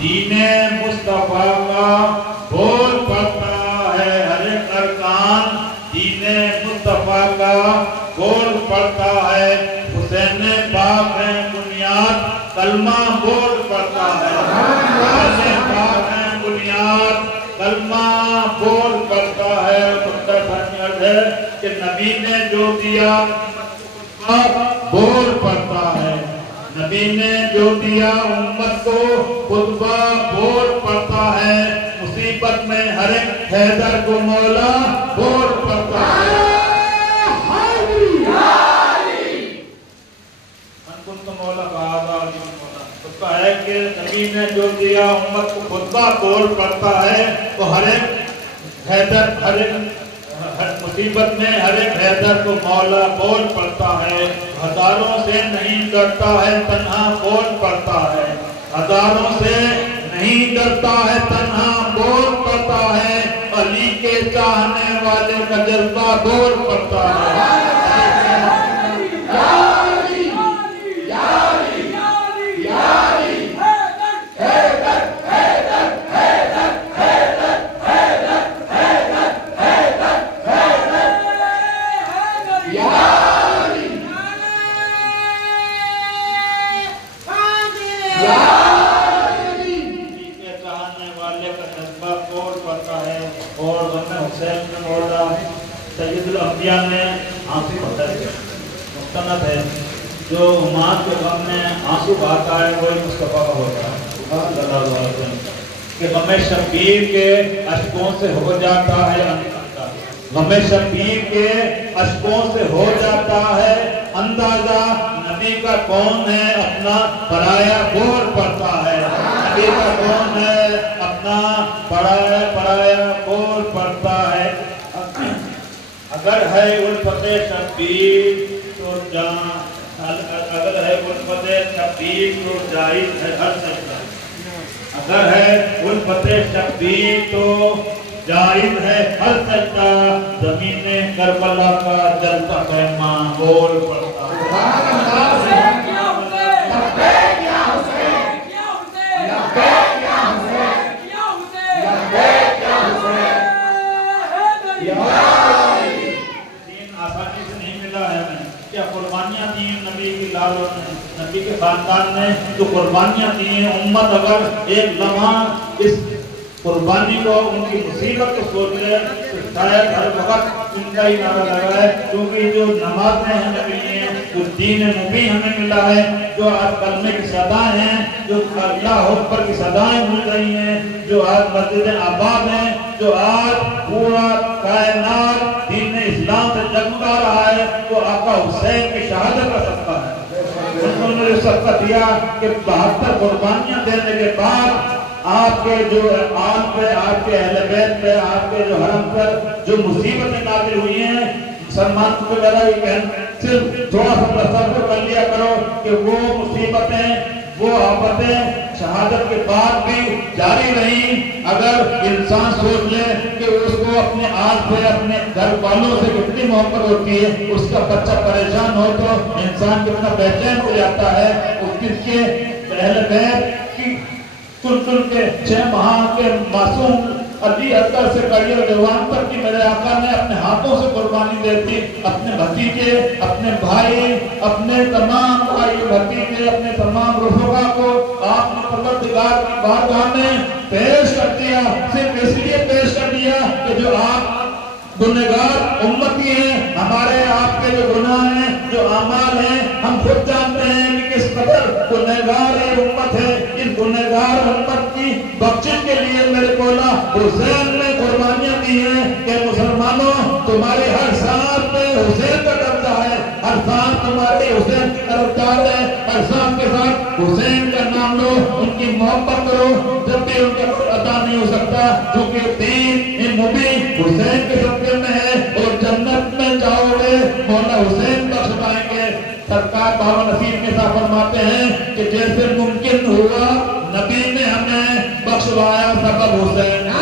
دین مصطفیٰ کا بول پڑتا ہے ہر ایک ارکان، دین مصطفیٰ کا بول پڑتا ہے، حسین پاک ہے بنیاد کلمہ بول پڑتا ہے، حسین پاک ہے بنیاد کلمہ بول پڑتا ہے۔ ہے کہ نبی نے جو دیا بول پڑتا ہے، نبی نے جو دیا امت کو خطبہ بول پڑتا ہے، مصیبت میں ہر ایک حیدر کو مولا بول پڑتا ہے۔ تو ہے کہ نبی نے جو دیا امت کو خطبہ بول پڑتا ہے، تو ہر ایک حیدر ہر مصیبت میں ہر ایک حیدر کو مولا بول پڑتا ہے، ہزاروں سے نہیں ڈرتا ہے تنہا بول پڑتا ہے، ہزاروں سے نہیں ڈرتا ہے تنہا بول پڑتا ہے، علی کے چاہنے والے کا جذبہ بول پڑتا ہے۔ سید الانبیاء نے آنسو بہتا ہے، مستند ہے، جو امات کے غم میں آنسو بہاتا ہے وہی مصطفیٰ کا ہوتا ہے صلی اللہ علیہ وسلم، کہ غم شبیر کے اشکوں سے ہو جاتا ہے اندازہ، غم شبیر کے اشکوں سے ہو جاتا ہے اندازہ، نبی کا کون ہے اپنا پرایا بول پڑتا ہے، نبی کا کون ہے اپنا پرایا بول پڑتا ہے۔ اگر ہے الفت شبیر تو اگر ہے الفت شبیر تو جائز ہے ہر سجدہ، اگر ہے الفت شبیر تو جائز ہے ہر سجدہ، زمین کربلا کا جلتا خیمہ بول پڑتا ہے۔ قربانیاں دی نبی کی لال نبی کے خاندان نے جو قربانیاں دی ہیں، امت اگر ایک لمحہ اس قربانی کو ان کی مصیبت کو سوچ لے تو شاید ہر وقت ان کا ہی نعرہ لگا ہے، کیونکہ جو نمازیں ہمیں ملی ہیں، جو دین مبین ہمیں ملا ہے، جو آج کلمے کی صدائیں ہیں، جو اللہ اکبر کی صدائیں مل رہی ہیں، جو آج مسجد آباد ہیں، جو آج پورا کائنات دین اسلام سے جگمگا رہا ہے، وہ آقا حسین کی شہادت کا صدقہ ہے۔ انہوں نے جو صدقہ دیا کہ 72 قربانیاں دینے کے بعد آپ کے جو آل پہ، آپ کے اہل بیت پہ، آپ کے جو حرم پر جو مصیبتیں نازل ہوئی ہیں، مسلمان کو لگا یہ کہ صرف تھوڑا سا تصور کر لیا کرو کہ وہ مصیبتیں، وہ آفتیں شہادت کے بعد بھی جاری رہیں۔ اگر انسان سوچ لے کہ اس کو اپنے آل پہ، اپنے گھر والوں سے کتنی محبت ہوتی ہے، اس کا بچہ پریشان ہو تو انسان کتنا بے چین ہو جاتا ہے، اس کے اہل بیت کی تل کے 6 ماہ کے معصوم علی اکبر سے کڑیہ دیوان پر کی میرے آقا نے اپنے ہاتھوں سے قربانی دے دی، اپنے بھتیجے، اپنے بھائی، اپنے تمام بھائی بھتیجے، اپنے تمام رفقا کو آپ نے پروردگار کی بارگاہ میں پیش کر دیا، صرف اس لیے پیش کر دیا کہ جو آپ گنہگار امتی ہیں، ہمارے آپ کے جو گناہ ہیں، جو اعمال ہیں، ہم خود جانتے ہیں کہ کس قدر گنہگار امت ہے، اس گنہگار امت کی بخشش کے لیے میرے مولا حسین نے قربانیاں دی ہیں کہ مسلمانوں تمہاری ہر سانس پہ حسین کا قبضہ ہے، ہر سانس تمہاری حسین کی طرفدار ہے، ہر سانس کے ساتھ حسین کا نام لو، ان کی محبت کرو، جب بھی ان کا عطا نہیں ہو سکتا، کیونکہ دین مبین حسین کے صدقے میں ہے، اور جنت میں جاؤ گے مولا حسین بخش پائیں گے۔ سرکار بابا نصیر کے ساتھ فرماتے ہیں کہ جیسے ممکن ہوا نبی نے ہمیں بخشوایا سبب حسین۔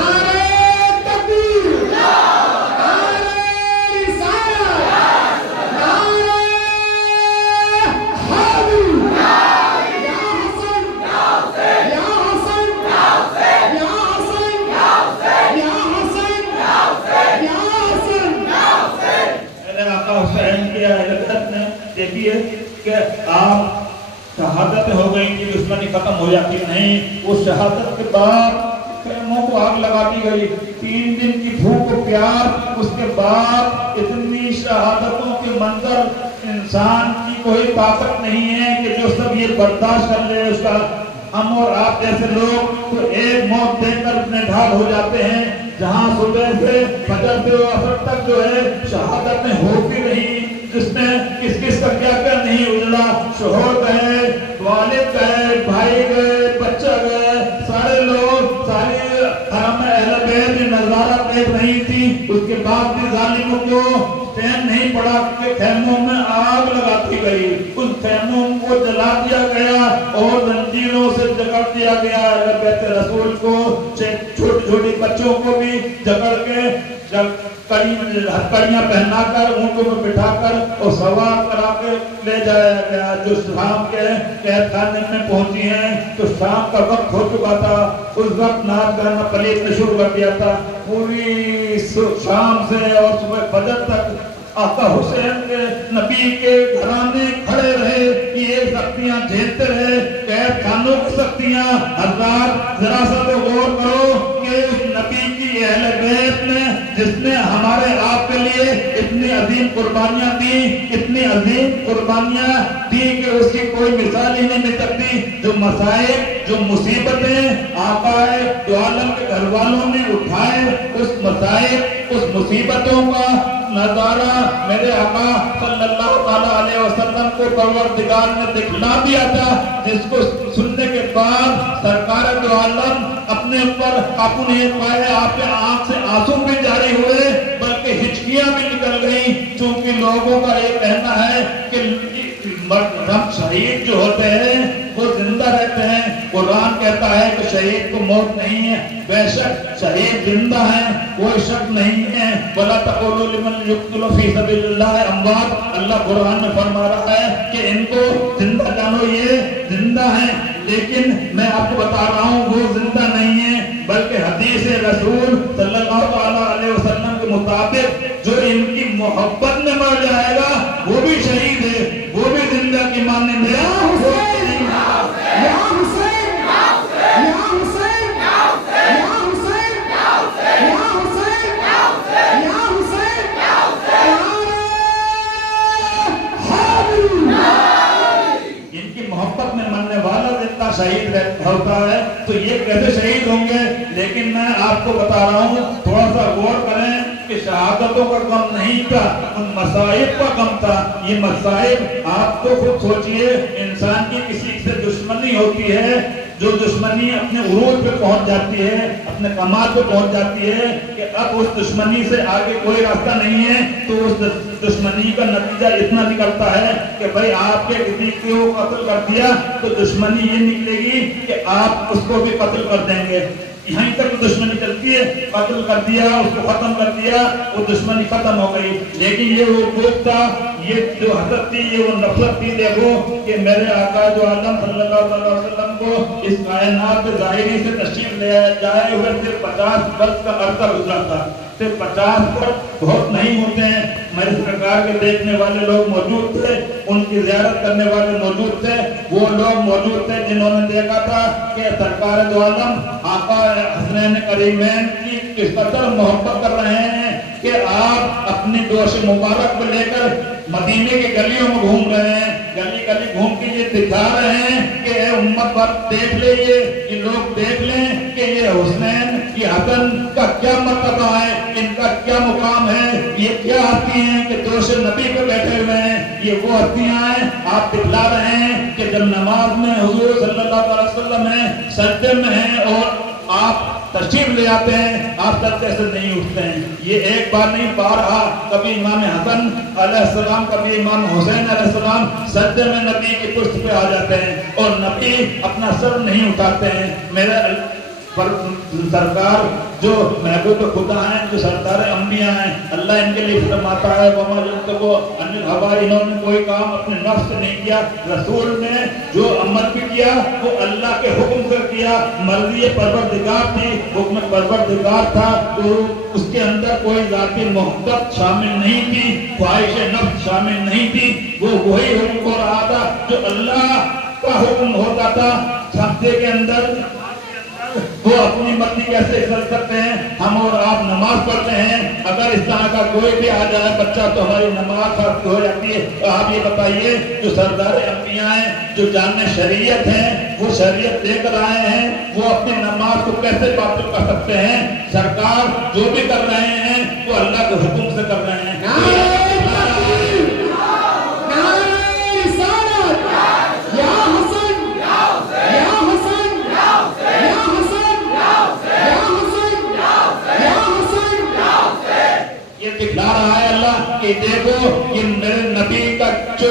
ختم ہو جاتی نہیں. وہ شہادت کے بعد خیموں کو آگ لگا دی گئی. 3 دن کی بھوک و پیاس, اس کے بعد اتنی شہادتوں کے منظر, انسان کی کوئی طاقت نہیں ہے کہ جو سب یہ برداشت کر لے. اس کا ہم اور آپ جیسے لوگ تو ایک موت دے کر اپنے ڈھال ہو جاتے ہیں, جہاں صبح سے فجر سے عصر تک جو ہے شہادتیں ہوتی رہی, جس میں کس کس کا کیا کیا نہیں اجڑا. شوہر گئے, والد گئے, بھائی گئے, بچہ گئے, سارے لوگ, ساری حرم اہل بیت نظارہ دیکھ رہی تھی. اس کے بعد بھی ظالموں کو چین نہیں پڑا کہ خیموں میں آگ لگاتی گئی. ان خیموں کو جلا دیا گیا اور زنجیروں سے جکڑ دیا گیا. بیت رسول کو, چھوٹی چھوٹی بچوں کو بھی جکڑ کے ہتھکڑیاں پہنا کر اونٹوں میں بٹھا کر اور سوار کرا کے لے جایا گیا. جو شام کے قید خانے میں پہنچی ہیں تو شام کا وقت ہو چکا تھا. اس وقت نعت گانا پلیت نے شروع کر دیا تھا. پوری شام سے اور صبح فجر تک آقا حسین کے نبی کے گھرانے کھڑے رہے. یہ سختیاں جھیلتے رہے, قید خانوں کی سختیاں. حضرات ذرا سا تو غور کرو کہ اس نبی کی اہل بیت نے, جس نے ہمارے آپ کے لیے اتنی عظیم قربانیاں دی, اتنی عظیم قربانیاں دی کہ اس کی کوئی مثال ہی نہیں مل سکتی. جو مسائب, جو مصیبتیں آقا دو عالم کے گھر والوں نے اٹھائے, اس مسائب, اس مصیبتوں کا نظارہ میرے آقا صلی اللہ تعالیٰ علیہ وسلم کو پروردگار نے دکھلا دیا تھا, جس کو سننے کے بعد سرکار دو عالم اپنے اوپر قابو نہیں پائے. آپ کے آنکھ سے آنسو بھی جاری ہوئے, بلکہ ہچکیاں بھی نکل گئیں. چونکہ لوگوں کا یہ کہنا ہے کہ ہم شہید جو ہوتے ہیں وہ زندہ رہتے ہیں. قرآن کہتا ہے کہ شہید کو موت نہیں ہے. بے شک شہید زندہ ہیں, کوئی شک نہیں ہے. وَلَا تَقُولُوا لِمَنْ يُقْتَلُ فِي سَبِيلِ اللَّهِ أَمْوَاتٌ. اللہ قرآن میں فرما رہا ہے کہ ان کو زندہ جانو, یہ زندہ ہیں. لیکن میں آپ کو بتا رہا ہوں وہ زندہ نہیں ہیں, بلکہ حدیث رسول صلی اللہ علیہ وسلم کے مطابق جو ان کی محبت میں مر جائے گا وہ بھی شہید ہے, وہ بھی زندہ کی مانند ہے. محبت میں مرنے والا زندہ شہید ہوتا ہے, تو یہ کیسے شہید ہوں گے؟ لیکن میں آپ کو بتا رہا ہوں, تھوڑا سا غور کریں کہ شہادتوں کا غم نہیں تھا, ان مصائب کا غم تھا. یہ مصائب آپ تو خود سوچئے, انسان کی کسی سے دشمنی ہوتی ہے, جو دشمنی اپنے عروج پہ پہنچ جاتی ہے, اپنے کمال پہ پہنچ جاتی ہے کہ اب اس دشمنی سے آگے کوئی راستہ نہیں ہے, تو اس دشمنی کا نتیجہ اتنا نکلتا ہے کہ بھائی آپ کے کسی کو قتل کر دیا تو دشمنی یہ نکلے گی کہ آپ اس کو بھی قتل کر دیں گے. یہیں تک دشمنی چلتی ہے, قتل کر دیا, اس کو ختم کر دیا, وہ دشمنی ختم ہو گئی. لیکن یہ وہ بھوک تھا, یہ جو حسد تھی, یہ وہ نفرت تھی. دیکھو کہ میرے آقا جو عالم صلی اللہ علیہ وسلم کو اس کائنات پہ ظاہری سے تشریف لے جائے ہوئے صرف 50 برس کا عرصہ گزرا تھا. صرف 50 برس بہت نہیں ہوتے ہیں. میرے سرکار کے دیکھنے والے لوگ موجود تھے, ان کی زیارت کرنے والے موجود تھے, وہ لوگ موجود تھے جنہوں نے دیکھا تھا کہ سرکار دو عالم آقا حسنین کریمین کی کس قدر محبت کر رہے ہیں کہ آپ اپنی دوش مبارک کو لے کر مدینے کی گلیوں میں گھوم رہے ہیں. گلی گلی گھوم کے یہ دکھا رہے ہیں کہ اے امت پر دیکھ لیں, یہ لوگ دیکھ لیں کہ یہ حسنین, یہ حسن کا کیا مرتبہ ہے, ان کا کیا مقام ہے, یہ کیا ہستی ہیں کہ دوش نبی پہ بیٹھے ہوئے ہیں. یہ وہ ہستیاں ہیں. آپ دکھلا رہے ہیں کہ جب نماز میں حضور صلی اللہ علیہ وسلم ہیں, سجدے میں ہیں اور آپ تشریف لے آتے ہیں, آپ سجدے سے نہیں اٹھتے ہیں. یہ ایک بار نہیں, بارہا کبھی امام حسن علیہ السلام, کبھی امام حسین علیہ السلام سجدے میں نبی کی پشت پہ آ جاتے ہیں اور نبی اپنا سر نہیں اٹھاتے ہیں. میرے سرکار جو محبوب خدا ہیں, جو سردار انبیاء ہیں, اللہ ان کے لیے فرماتا ہے وما ينطق عن الهوى, انہوں نے کوئی کام اپنے نفس سے نہیں کیا. رسول نے جو عمل بھی کیا وہ اللہ کے حکم سے کیا. مرضی پروردگار تھی, حکم پروردگار تھا, تو اس کے اندر کوئی ذاتی محبت شامل نہیں تھی, خواہش نفس شامل نہیں تھی. وہ وہی حکم ہو رہا تھا جو اللہ का हुक्म होता था, सब्जे के अंदर वो अपनी मर्जी कैसे चल सकते हैं। हम और आप नमाज पढ़ते हैं, अगर इस तरह का कोई भी आ जाए बच्चा तो हमारी नमाज खत्म हो जाती है। तो आप ये बताइए, जो सरदार अंबिया हैं, जो जानने शरीयत हैं, वो शरीयत लेकर आए हैं, वो अपनी नमाज को कैसे बातिल कर सकते हैं। सरकार जो भी कर रहे हैं वो अल्लाह के हुक्म से कर रहे हैं। दिखला रहा है अल्लाह कि देखो ये मेरे नबी का जो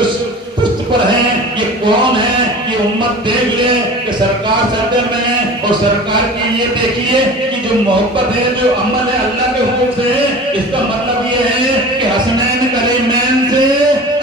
पुष्ट पर है, ये कौन है, ये उम्मत देख ले कि सरकार सदर में है। और सरकार की ये देखिए कि जो मोहब्बत है, जो अमल है अल्लाह के हुक्म से है। इसका मतलब ये है कि हसनैन करीमैन से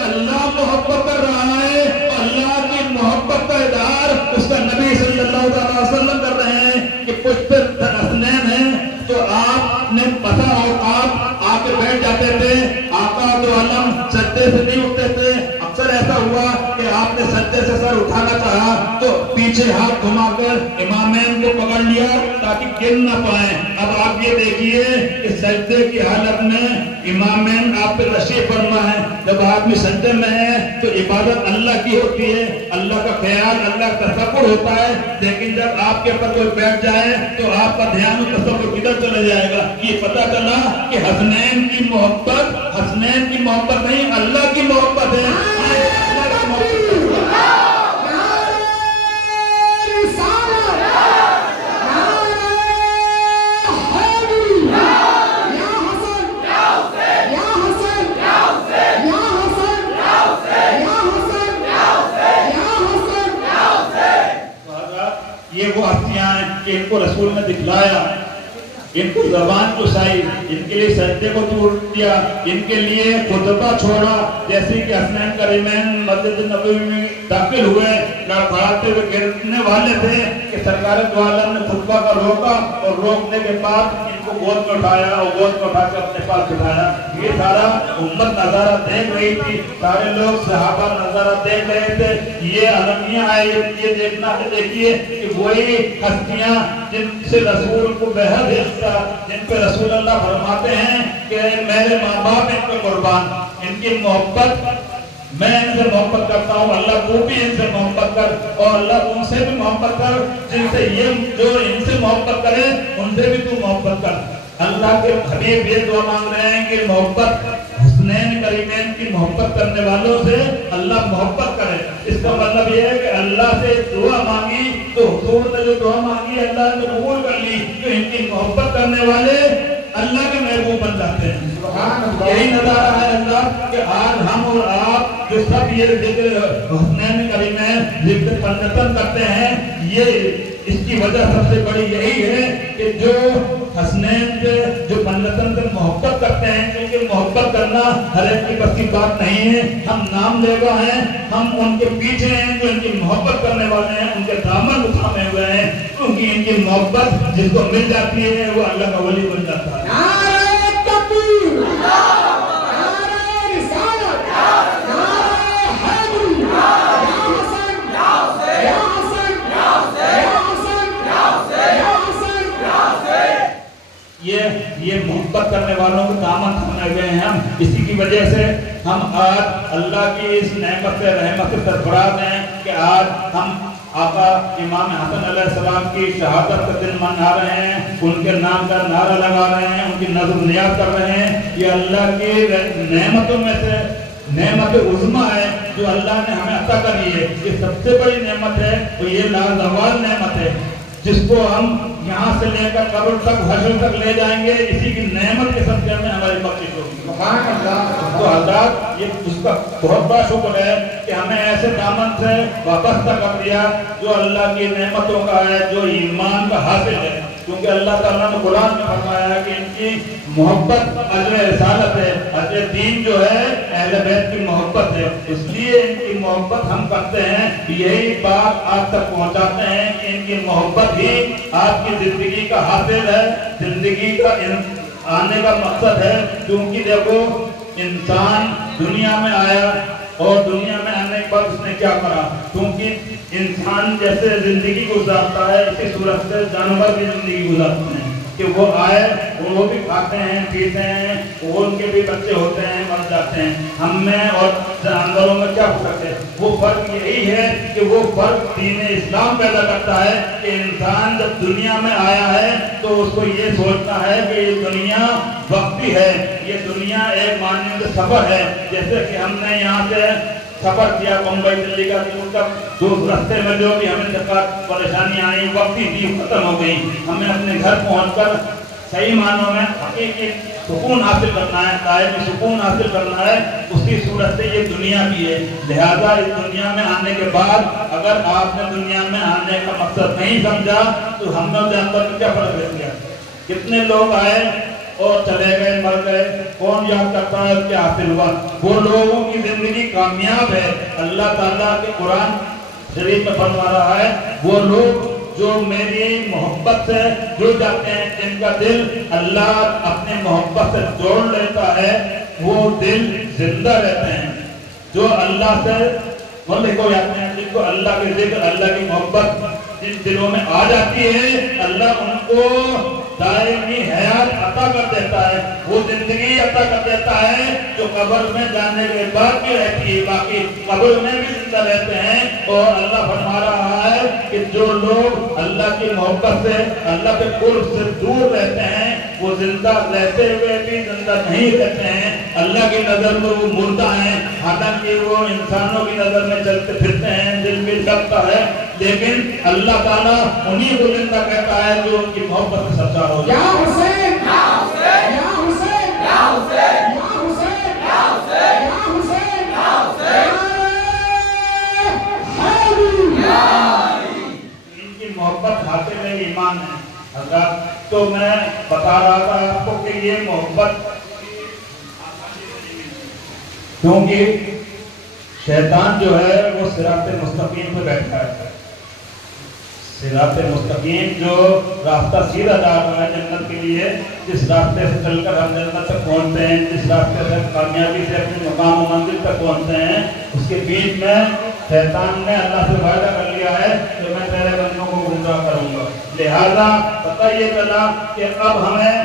अल्लाह मोहब्बत कर रहा है। अल्लाह की मोहब्बत का इजहार उसका नबी सल्लल्लाहु अलैहि वसल्लम कर रहे हैं कि पुष्ट हसनैन है। तो आपने पता हो, आप आके बैठ जाते थे, आका तो आलम सज्जे से नहीं उठते थे। अक्सर ऐसा हुआ कि आपने सज्जे से सर उठाना चाहा तो पीछे हाथ घुमाकर इमामैन को पकड़ लिया ताकि गिर ना पाए। अब आप ये देखिए कि सज्जे की हालत में इमामैन आप पे तशरीफ फरमा है। जब आदमी सज्जे में है तो इबादत अल्लाह की होती है, अल्लाह का ख्याल, अल्लाह का तफक्कुर होता है। लेकिन जब आपके ऊपर कोई बैठ जाए तो आपका ध्यान तफक्कुर किधर चला जाएगा। ये पता चला कि हसनैन की मोहब्बत, हसनैन की मोहब्बत नहीं, अल्लाह की मोहब्बत है। ये वो हस्तियां हैं कि इनको रसूल ने दिखलाया, इनको जबान को सही, इनके लिए सज्जे को तोड़ दिया, इनके लिए खुतबा छोड़ा। जैसे कि हसनैन करीमैन मस्जिद नबवी में दाखिल हुए, लड़खड़ाते हुए गिरने वाले थे कि सरकार दो आलम ने खुतबा का रोका और रोकने के बाद इनको गोद में उठाया और गोद में उठाकर अपने पास बिठाया। ये सारा उम्मत नजारा देख रही थी, सारे लोग सहाबा नजारा देख रहे थे। ये अलमिया है, ये देखना है। देखिए कि वही हस्तियां जिनसे रसूल को बेहद इश्क, जिन पे रसूल अल्लाह फरमाते हैं कि मेरे माँ बाप इन पे कुर्बान, इनकी मोहब्बत मैं इनसे मोहब्बत करता हूँ, अल्लाह को भी इनसे मोहब्बत कर और अल्लाह उनसे भी मोहब्बत कर, जिनसे ये जो इनसे मोहब्बत करे उनसे भी तू मोहब्बत कर। अल्लाह के हबीब ये दुआ मांग रहे हैं कि मोहब्बत हसनैन करीमैन की मोहब्बत करने वालों से अल्लाह मोहब्बत करे। इसका मतलब ये है कि अल्लाह से दुआ मांगी तो हुजूर ने जो दुआ मांगी अल्लाह ने कबूल कर ली। तो इनकी मोहब्बत करने वाले अल्लाह के महबूब बन जाते हैं। यही नजारा है अल्लाह कि आज हम और आप जो सब ये जिक्र हसनैन करीमैन जिक्र पंजतन करते हैं, ये इसकी वजह सबसे बड़ी यही है कि जो हसनैन से जो पंजतन से मोहब्बत करते हैं, क्योंकि मोहब्बत करना हर एक की बस की बात नहीं है। हम नाम लेवा हैं, हम उनके पीछे हैं, जो इनकी मोहब्बत करने वाले हैं उनके दामन उठाए हुए हैं, क्योंकि इनकी मोहब्बत जिसको मिल जाती है वो अल्लाह का वली बन जाता है। ये मोहब्बत करने वालों को दामन थामे हुए हैं हम। इसी की वजह से हम आज अल्लाह की इस नेमत से रहमत से सरफराज हैं कि आज हम आका इमाम हसन अलैहिस्सलाम की शहादत का दिन मना रहे हैं, उनके नाम का नारा लगा रहे हैं, उनकी नज़र नियाज कर रहे हैं। ये अल्लाह की नेमतों में से नेमत उज़्मा है जो अल्लाह ने हमें अता करी है। ये सबसे बड़ी नेमत है और ये लाजवाब नेमत है जिसको हम यहाँ से लेकर कब्र तक हश्र तक ले जाएंगे। इसी की नेमत के सदक़े में हमारी बख्शिश होगी। तो हज़रात ये उसका बहुत बड़ा शुक्र है कि हमें ऐसे दामन से वाबस्ता कर दिया जो अल्लाह की नेमतों का है, जो ईमान का हासिल है। क्योंकि अल्लाह ताला ने कुरान में फरमाया है कि इनकी मोहब्बत अजर रिसालत है, अजर दीन जो है अहले बैत की मोहब्बत है, इसलिए इनकी मोहब्बत हम करते हैं। यही बात आप तक पहुंचाते हैं कि इनकी मोहब्बत ही आपकी जिंदगी का हासिल है, जिंदगी का आने का मकसद है। क्योंकि देखो इंसान दुनिया में आया और दुनिया में आने के बाद उसने क्या करा, क्योंकि इंसान जैसे जिंदगी गुजारता है इसी सूरत से जानवर भी जिंदगी गुजारते हैं कि वो आए वो भी खाते हैं पीते हैं, वो उनके भी बच्चे होते हैं मर जाते हैं। हम में और जानवरों में क्या फर्क है? वो फर्क यही है कि वो फर्क दीन इस्लाम पैदा करता है कि इंसान जब दुनिया में आया है तो उसको ये सोचता है कि ये दुनिया वक्ती है, ये दुनिया एक मानवीय सफर है। जैसे कि हमने यहाँ से सफर किया मुंबई दिल्ली का, तो रास्ते में जो भी हमें दिक्कत परेशानी आई वक्ती थी खत्म हो गई। हमें अपने घर पहुंचकर सही मानों में हकीकी सुकून हासिल करना है, कायमी सुकून हासिल करना है। उसी सूरत से ये दुनिया भी है। लिहाजा इस दुनिया में आने के बाद अगर आपने दुनिया में आने का मकसद नहीं समझा तो हम में अंदर क्या फर्क रह गया? कितने लोग आए और चले गए, मर गए, कौन याद करता है क्या हासिल हुआ? वो लोगों की जिंदगी कामयाब है। अल्लाह ताला के कुरान शरीफ में फरमा रहा है वो लोग जो मेरी मोहब्बत से जुड़ जाते हैं, जिनका दिल अल्लाह अपने मोहब्बत से जोड़ लेता है, वो दिल जिंदा रहते हैं। जो अल्लाह से को याद हैं, जिनको अल्लाह के जिक्र अल्लाह की मोहब्बत जिन दिलों में आ जाती है, अल्लाह उनको दायमी हयात अता कर देता है, वो जिंदगी अता कर देता है जो कब्र में जाने के बाद भी रहती है, बाकी कब्र में भी जिंदा रहते हैं। और अल्लाह फरमा रहा है कि जो लोग अल्लाह की मोहब्बत से अल्लाह के कुर्ब से दूर रहते हैं वो जिंदा रहते हुए भी जिंदा नहीं रहते हैं। अल्लाह की नजर में वो मुर्दा हैं, हालांकि वो इंसानों की नजर में चलते फिरते हैं, दिल भी चलता है, लेकिन अल्लाह ताला उन्हीं को जिंदा कहता है जो उनकी मोहब्बत से सच्चा हो। या हुसैन, या हुसैन, या हुसैन, या हुसैन, या हुसैन, या हुसैन, या हुसैन, या हुसैन, इनकी मोहब्बत हासिल में ईमान है। हज़रत तो मैं बता रहा था आपको कि ये मोहब्बत क्योंकि शैतान जो है वो सिराते मुस्तकीम पे बैठा है। सिराते मुस्तकीम जो रास्ता सीधा जा रहा है जन्नत के लिए, जिस रास्ते से चलकर हम जन्नत तक पहुंचते हैं, जिस रास्ते से कामयाबी से अपने मुकाम मंजिल तक पहुंचते हैं, उसके बीच में शैतान ने अल्लाह से वादा कर लिया है कि मैं तेरे बंदों को गुमराह करूंगा। लिहाजा पता ये चला कि अब हमें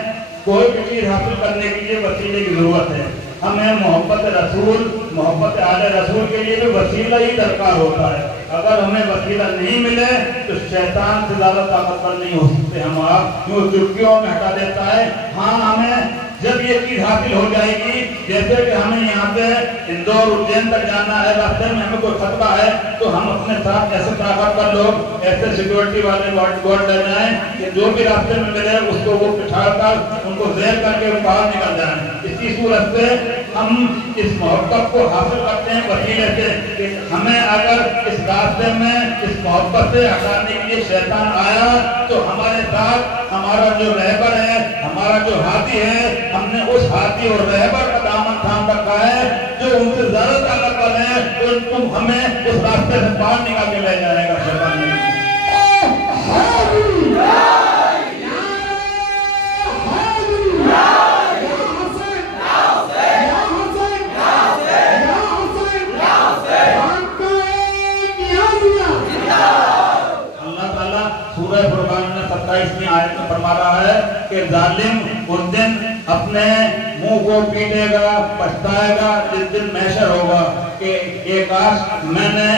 कोई भी चीज हासिल करने के लिए वसीले की जरूरत है। हमें मोहब्बत रसूल, मोहब्बत आले रसूल के लिए भी वसीला ही दरकार होता है। अगर हमें वसीला नहीं मिले तो शैतान से ज्यादा ताकतवर नहीं हो सकते हम आप, जो चुटकियों में हटा देता है। हाँ, हमें जब ये चीज हासिल हो जाएगी, जैसे कि हमें यहाँ पे इंदौर उज्जैन तक जाना है, रास्ते में हमें कोई खतरा है तो हम अपने साथ ऐसे ताकतवर लोग, ऐसे सिक्योरिटी वाले गार्ड ले जाएं कि जो भी रास्ते में मिले उसको वो बिठाकर उनको जेल करके बाहर निकल जाए। इसी सूरत से हम इस मोहब्बत को हासिल करते हैं वसीले से कि हमें अगर इस रास्ते में इस मोहब्बत से हटाने के लिए शैतान आया तो हमारे साथ हमारा जो रहबर है, हमारा जो हाथी है, हमने उस हाथी और रहबर का दामन थाम रखा है जो उनसे ज्यादा ताकतवर है, तो हमें उस रास्ते से बाहर निकाल के ले जाएगा शैतान। सूरह फुरकान में 27वीं आयत में फरमा रहा है कि जालिम उस दिन अपने मुंह को पीटेगा, पछताएगा जिस दिन महशर होगा कि एक काश मैंने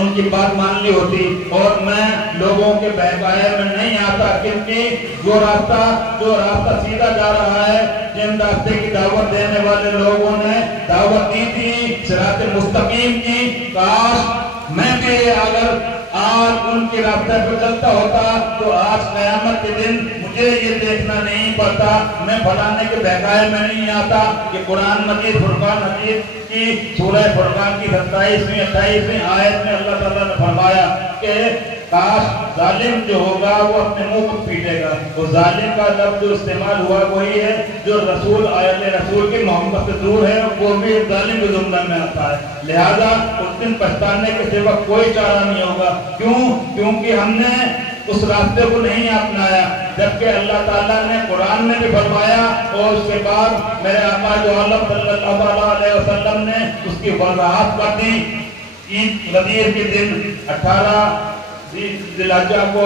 उनकी बात मान ली होती और मैं लोगों के बहकाए में नहीं आता, क्योंकि जो रास्ता सीधा जा रहा है, जिन रास्ते की दावत देने वाले लोगों ने दावत दी थी सिराते मुस्तकीम की, काश मैं भी अगर आज उनके रास्ते पर चलता होता तो आज क़यामत के दिन मुझे ये देखना नहीं पड़ता, मैं फलाने के बहकाए में नहीं आता। कि कुरान मजीद फुरकान हकीम की सूरह फुरकान की 27वीं 28वीं आयत में अल्लाह ताला ने फरमाया कि काश जालिम जो होगा वो अपने मुंह को पीटेगा। वो जालिम का लफ्ज़ जो इस्तेमाल हुआ वही है जो रसूल आयत रसूल की मोहब्बत से दूर है, वो भी जालिम के जुमले में आता है। लिहाजा उस दिन पछताने के सिवा कोई चारा नहीं होगा। क्यों? क्योंकि हमने उस रास्ते को नहीं अपनाया, जबकि अल्लाह ताला ने कुरान में भी फरमाया और उसके बाद मेरे आका जो आलम सल्लल्लाहु अलैहि वसल्लम ने उसकी वजाहत कर दी ईद गदीर के दिन 18 ज़िलहिज्जा को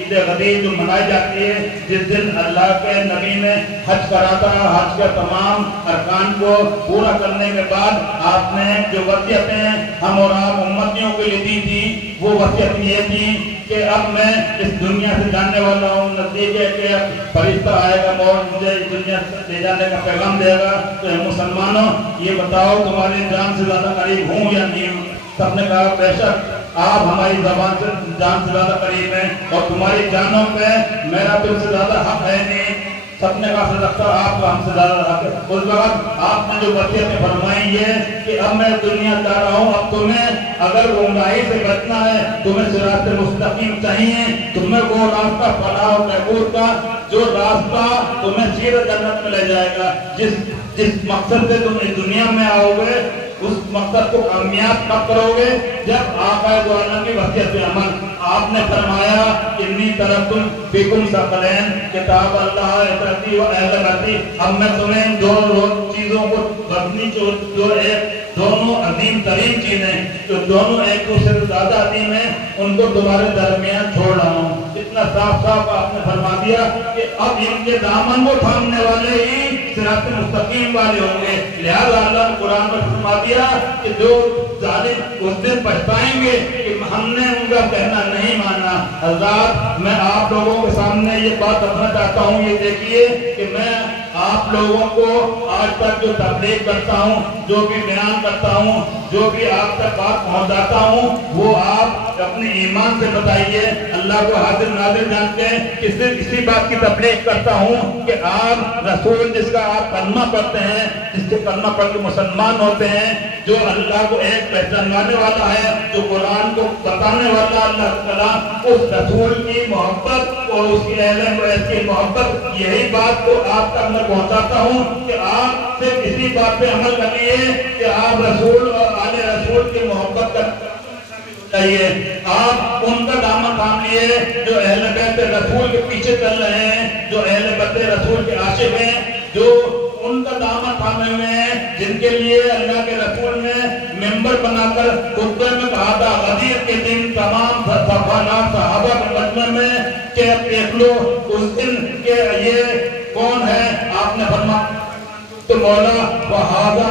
ईद गदीर जो मनाई जाती है, जिस दिन अल्लाह के नबी ने हज करा था। हज के तमाम अरकान को पूरा करने के बाद आपने जो वसीयतें हम और आप उम्मतियों के लिए दी थी, वो वसीयत ये थी कि अब मैं इस दुनिया से जाने वाला हूँ, नजदीक है कि फरिश्ता आएगा और मुझे इस दुनिया से ले जाने का पैगाम देगा। तो मुसलमानों, ये बताओ तुम्हारी जान से ज्यादा करीब हूँ या नहीं हूँ? सबने कहा बेशक आप हमारी जबान से जान से ज्यादा करीब हैं और तुम्हारी जानों पे मेरा तुमसे ज्यादा हक है नहीं। सबने कहा सदकता, आपका हमसे ज्यादा हक है। उस वक्त आपने जो वसीयतें फरमाई है कि अब मैं दुनिया जा रहा हूँ, अब तुम्हें अगर गुमराही से बचना है, तुम्हें सिरात मुस्तकीम चाहिए, तुम्हें वो रास्ता फलाह और महबूब का, जो रास्ता तुम्हें सीधे जन्नत में ले जाएगा। जिस मकसद से तुम इस दुनिया में आओगे, उस मकसद को कामयाब कब करोगे? जब आका दो आलम की वसीयत पे अमल। आपने फरमाया इन्नी तरक्तुम बिकुम सकलैन किताब अल्लाह इतरती व अहल बैती। अब मैं तुम्हें दो चीजों को बदनी, जो एक दोनों अजीम तरीन चीजें, जो दोनों एक दूसरे से ज्यादा अजीम है, उनको तुम्हारे दरमियान छोड़ रहा हूँ। इतना साफ साफ आपने फरमा दिया कि अब इनके दामन को थामने वाले ही सिरात मुस्तकीम वाले होंगे। लिहाजा अल्लाह ने कुरान में फरमा दिया कि जो जालिम उस दिन पछताएंगे कि हमने उनका कहना नहीं माना। हज़रात, मैं आप लोगों के सामने ये बात रखना चाहता हूँ, ये देखिए कि मैं आप लोगों को आज तक जो तबलीग करता हूँ, जो भी बयान करता हूँ, जो भी आप तक बात पहुँचाता हूँ, वो आप अपने ईमान से बताइए। अल्लाह को हाजिर नाज़िर जानते हैं कि सिर्फ इसी बात की तबलीग करता हूँ कि आप रसूल जिसका आप कलमा पढ़ते हैं, जिसके कलमा पढ़ के मुसलमान होते हैं, जो अल्लाह को एक पहचानवाने वाला है, जो कुरान को बताने वाला अल्लाह ताला, उस रसूल की मोहब्बत और उसकी अहले बैत की मोहब्बत, यही बात को आप तक मैं पहुँचाता हूँ कि आप सिर्फ इसी बात पे अमल करिए कि आप रसूल और आले रसूल की मोहब्बत कर चाहिए। आप उनका दामन थाम लिए जो अहले बैत रसूल के पीछे चल रहे हैं, जो अहले बैत रसूल के आशिक हैं, जो उनका दामन थामे हुए हैं, जिनके लिए अल्लाह के रसूल ने मेंबर बनाकर खुतबे में कहा था गदीर के दिन तमाम सहाबा के मजमे में कि देख लो उस दिन के ये कौन है। आपने फरमाया तो मौला वहादा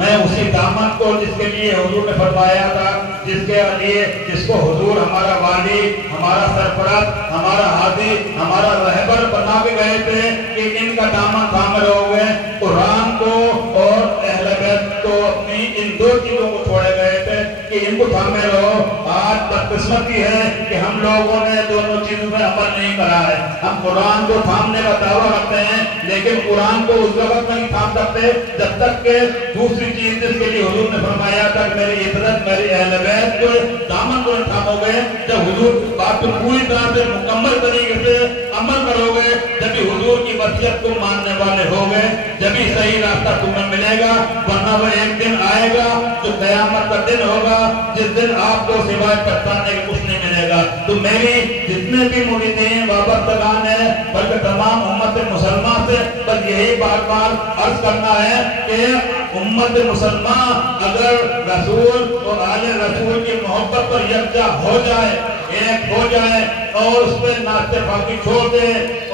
मैं उसी दामन को जिसके लिए हुजूर ने फरमाया था, जिसके लिए जिसको हुजूर हमारा वाली, हमारा सरपरस्त, हमारा हादी, हमारा रहबर बना के गए थे कि इनका दामन थामे रहोगे। कुरान को और अहले बैत को, अपनी इन दो चीजों को छोड़े गए थे कि इनको थामे रहो। आज बदकिस्मती है कि हम लोगों ने दोनों चीजों में अमल नहीं करा है। हम कुरान को थामने का दावा करते हैं, लेकिन कुरान को उस वक्त नहीं थाम सकते जब तक के दूसरी चीज जिसके लिए हुजूर ने फरमाया था मेरी इज्जत, मेरी अहले बैत को दामन को थामोगे। जब हुजूर बात को पूरी तरह से मुकम्मल तरीके से अमल करोगे, जब भी हुजूर की वसीयत को मानने वाले होगे, जब भी सही रास्ता तुम्हें मिलेगा। वरना वो एक दिन आएगा जो कयामत का दिन होगा, जिस दिन आपको सिवाय पछताने के कुछ नहीं मिलेगा। तो मेरी जितने भी मुरीदीन वाबस्तगान है, बल्कि तमाम उम्मत मुसलमान से बस यही बार बार अर्ज करना है कि उम्मत मुसलमान अगर रसूल और आले रसूल की मोहब्बत पर यकजा हो जाए, एक हो जाए और उस पर नाते बाकी छोड़ दे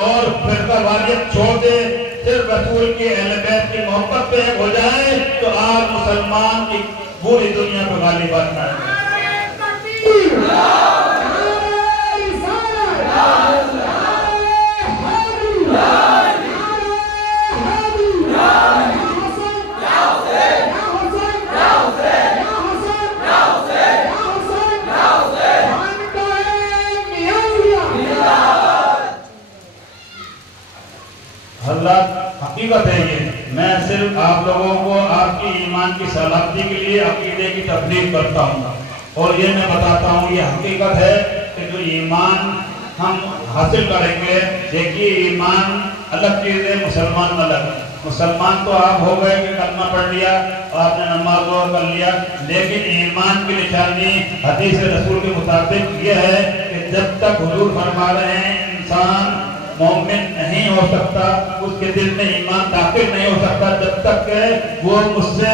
और फिरका वारियत छोड़ दे, सिर्फ रसूल की अहले बैत की मोहब्बत पे एक हो जाए, तो आज मुसलमान की पूरी दुनिया में गाली बनना है। हकीकत है ये, मैं सिर्फ आप लोगों को आपकी ईमान की सलामती के लिए अकीदे की तबलीग करता हूँ और ये मैं बताता हूँ, ये हकीकत है कि जो ईमान ہم حاصل کریں گے. دیکھیے ایمان الگ چیز ہے، مسلمان الگ. مسلمان تو آپ ہو گئے کہ کلمہ پڑھ لیا اور آپ نے نماز کر لیا، لیکن ایمان کی نشانی حدیث رسول کے مطابق یہ ہے کہ جب تک حضور فرما رہے ہیں انسان مومن نہیں ہو سکتا، اس کے دل میں ایمان داخل نہیں ہو سکتا جب تک کہ وہ مجھ سے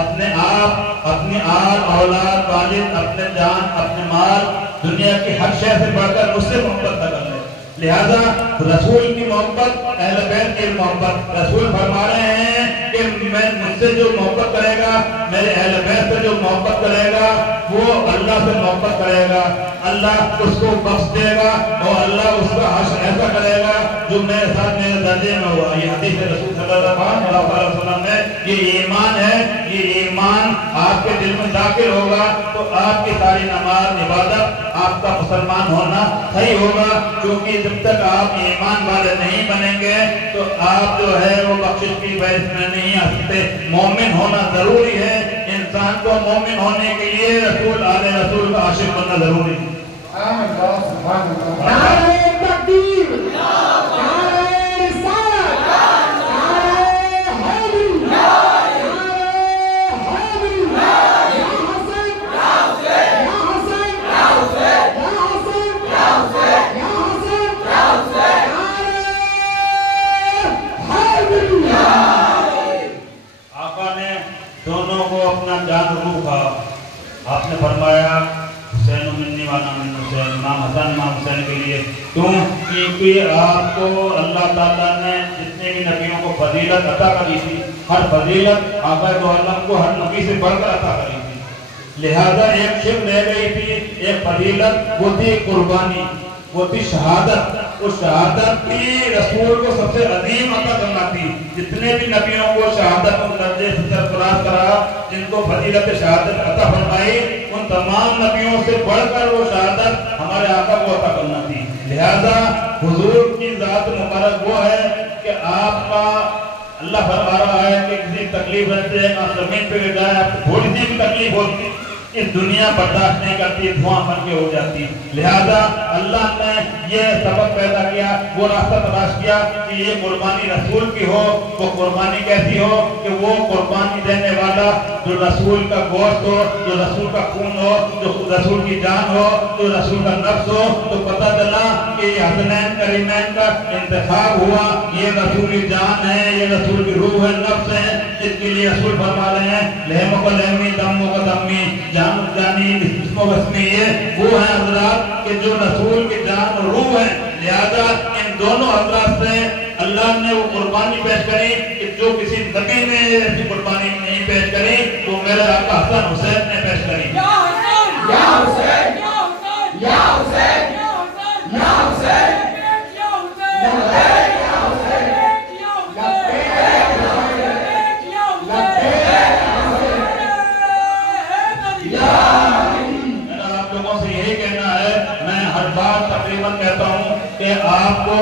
اپنے آپ، اپنی آل اولاد، والد، اپنے جان، اپنے مال، دنیا کی ہر شے سے بڑھ کر مجھ سے محبت نہ کر لے. لہذا رسول کی محبت، اہل بیت کی محبت، رسول فرما رہے ہیں کہ مجھ سے جو محبت کرے گا، میرے اہل بیت سے جو محبت کرے گا، وہ اللہ سے محبت کرے گا، اللہ اس کو بخش دے گا اور اللہ اس کا حشر ایسا کرے گا جو میرے ساتھ میرے درجے میں ہوا. یہ حدیث رسول صلی اللہ علیہ وسلم ہے. یہ ایمان ہے. یہ ایمان آپ کے دل میں داخل ہوگا تو آپ کی ساری نماز، عبادت، آپ کا مسلمان ہونا صحیح ہوگا. کیونکہ جب تک آپ ایمان والے نہیں بنیں گے تو آپ جو ہے وہ بخشش کی بحث میں نہیں آ سکتے. مومن ہونا ضروری ہے. انسان کو مومن ہونے کے لیے رسول، آل رسول کا عاشق بننا ضروری ہے. نعرہ تکبیر، نعرہ رسالت، نعرہ حیدری، نعرہ حیدری، یا حسین، یا حسین، یا حسین، یا حسین، یا حسین، یا حسین، نعرہ حیدری. آقا نے دونوں کو اپنا جان روح کہا. آپ نے فرمایا حسین منی وانا من حسین، امام حسن امام حسین کے لیے. کیوں؟ کیونکہ آپ کو اللہ تعالیٰ نے جتنے بھی نبیوں کو فضیلت عطا کری تھی، ہر فضیلت آقا دو عالم کو ہر نبی سے بڑھ کر عطا کری تھی. لہذا ایک شب رہ گئی تھی، ایک فضیلت، وہ تھی قربانی، وہ تھی شہادت. اس شہادت کی رسول کو سب سے عظیم عطا کرنا تھی. جتنے بھی نبیوں کو شہادت کو درجے سے سرفراز کرا، جن کو فضیلت شہادت عطا فرمائی، ان تمام نبیوں سے بڑھ کر وہ شہادت ہمارے آقا کو عطا کرنا تھی. لہذا حضور کی ذات مبارک وہ ہے کہ آپ کا اللہ فرما رہا ہے کہ کسی تکلیف رہتے ہیں، زمین پہ گر جائے، آپ کو تھوڑی سی بھی تکلیف ہوتی، اس دنیا برداشت نہیں کرتی، دھواں بن کے ہو جاتی. لہذا اللہ نے یہ سبب پیدا کیا، وہ راستہ تلاش کیا کہ یہ قربانی رسول کی ہو. وہ قربانی کیسی ہو کہ وہ قربانی دینے والا جو رسول کا گوشت ہو، جو رسول کا خون ہو، جو رسول کی جان ہو، جو رسول کا نفس ہو. تو پتہ چلا کہ یہ حسنین کریمین کا انتخاب ہوا. یہ رسول کی جان ہے، یہ رسول کی روح ہے، نفس ہے، جس کے لیے رسول فرما رہے ہیں لحم کا لحمی، دم کا دمی، جان جانی، جسم و بسمی. یہ وہ ہیں حضرات کہ جو رسول کی جان اور روح ہے. لہذا ان دونوں حضرات سے اللہ نے وہ قربانی پیش کری کہ جو کسی نبی نے ایسی قربانی نہیں پیش کری تو میرے آقا حسن حسین نے پیش کری. یا حسین، یا حسین، یا حسین، یا حسین، کہتا ہوں کہ آپ کو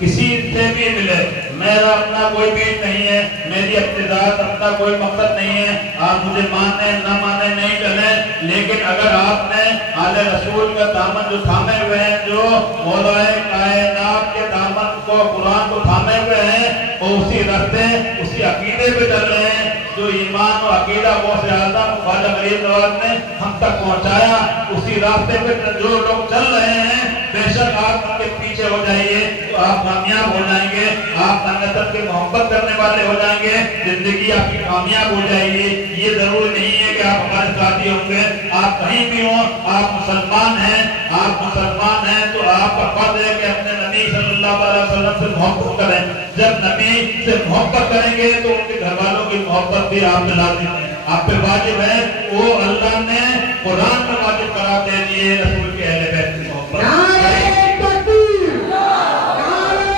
کسی سے بھی ملے، میرا اپنا کوئی بیٹ نہیں ہے، میری اپنی ذات اپنا کوئی مقصد نہیں ہے. آپ مجھے مانے نہ مانے نہیں چلیں، لیکن اگر آپ نے آل رسول کا دامن جو تھامے ہوئے ہیں، جو مولا کائنات کے دامن کو، قرآن کو تھامے ہوئے ہیں، اور اسی راستے، اسی عقیدے پہ چل رہے ہیں جو ایمان و عقیدہ غوث اعظم خواجہ غریب نواز نے ہم تک پہنچایا، اسی راستے پہ جو لوگ چل رہے ہیں، بے شک آپ ان کے پیچھے ہو جائیے تو آپ کامیاب ہو جائیں گے. آپ نصرت کے محبت کرنے والے ہو جائیں گے، زندگی آپ کی کامیاب ہو جائے گی. یہ ضروری نہیں ہے کہ آپ ہمارے ساتھی ہوں گے. آپ کہیں بھی ہوں، آپ مسلمان ہیں، آپ مسلمان ہیں تو آپ کا فرض ہے کہ اپنے نبی صلی اللہ علیہ وسلم سے محبت کریں. جب نبی سے محبت کریں گے تو ان کے گھر والوں کی محبت بھی آپ پہ لازم ہے، آپ پہ واجب ہے. وہ اللہ نے قرآن میں واجب قرار دے دیے رسول کے اہل بیت کی محبت. نعرہ تکبیر، نعرہ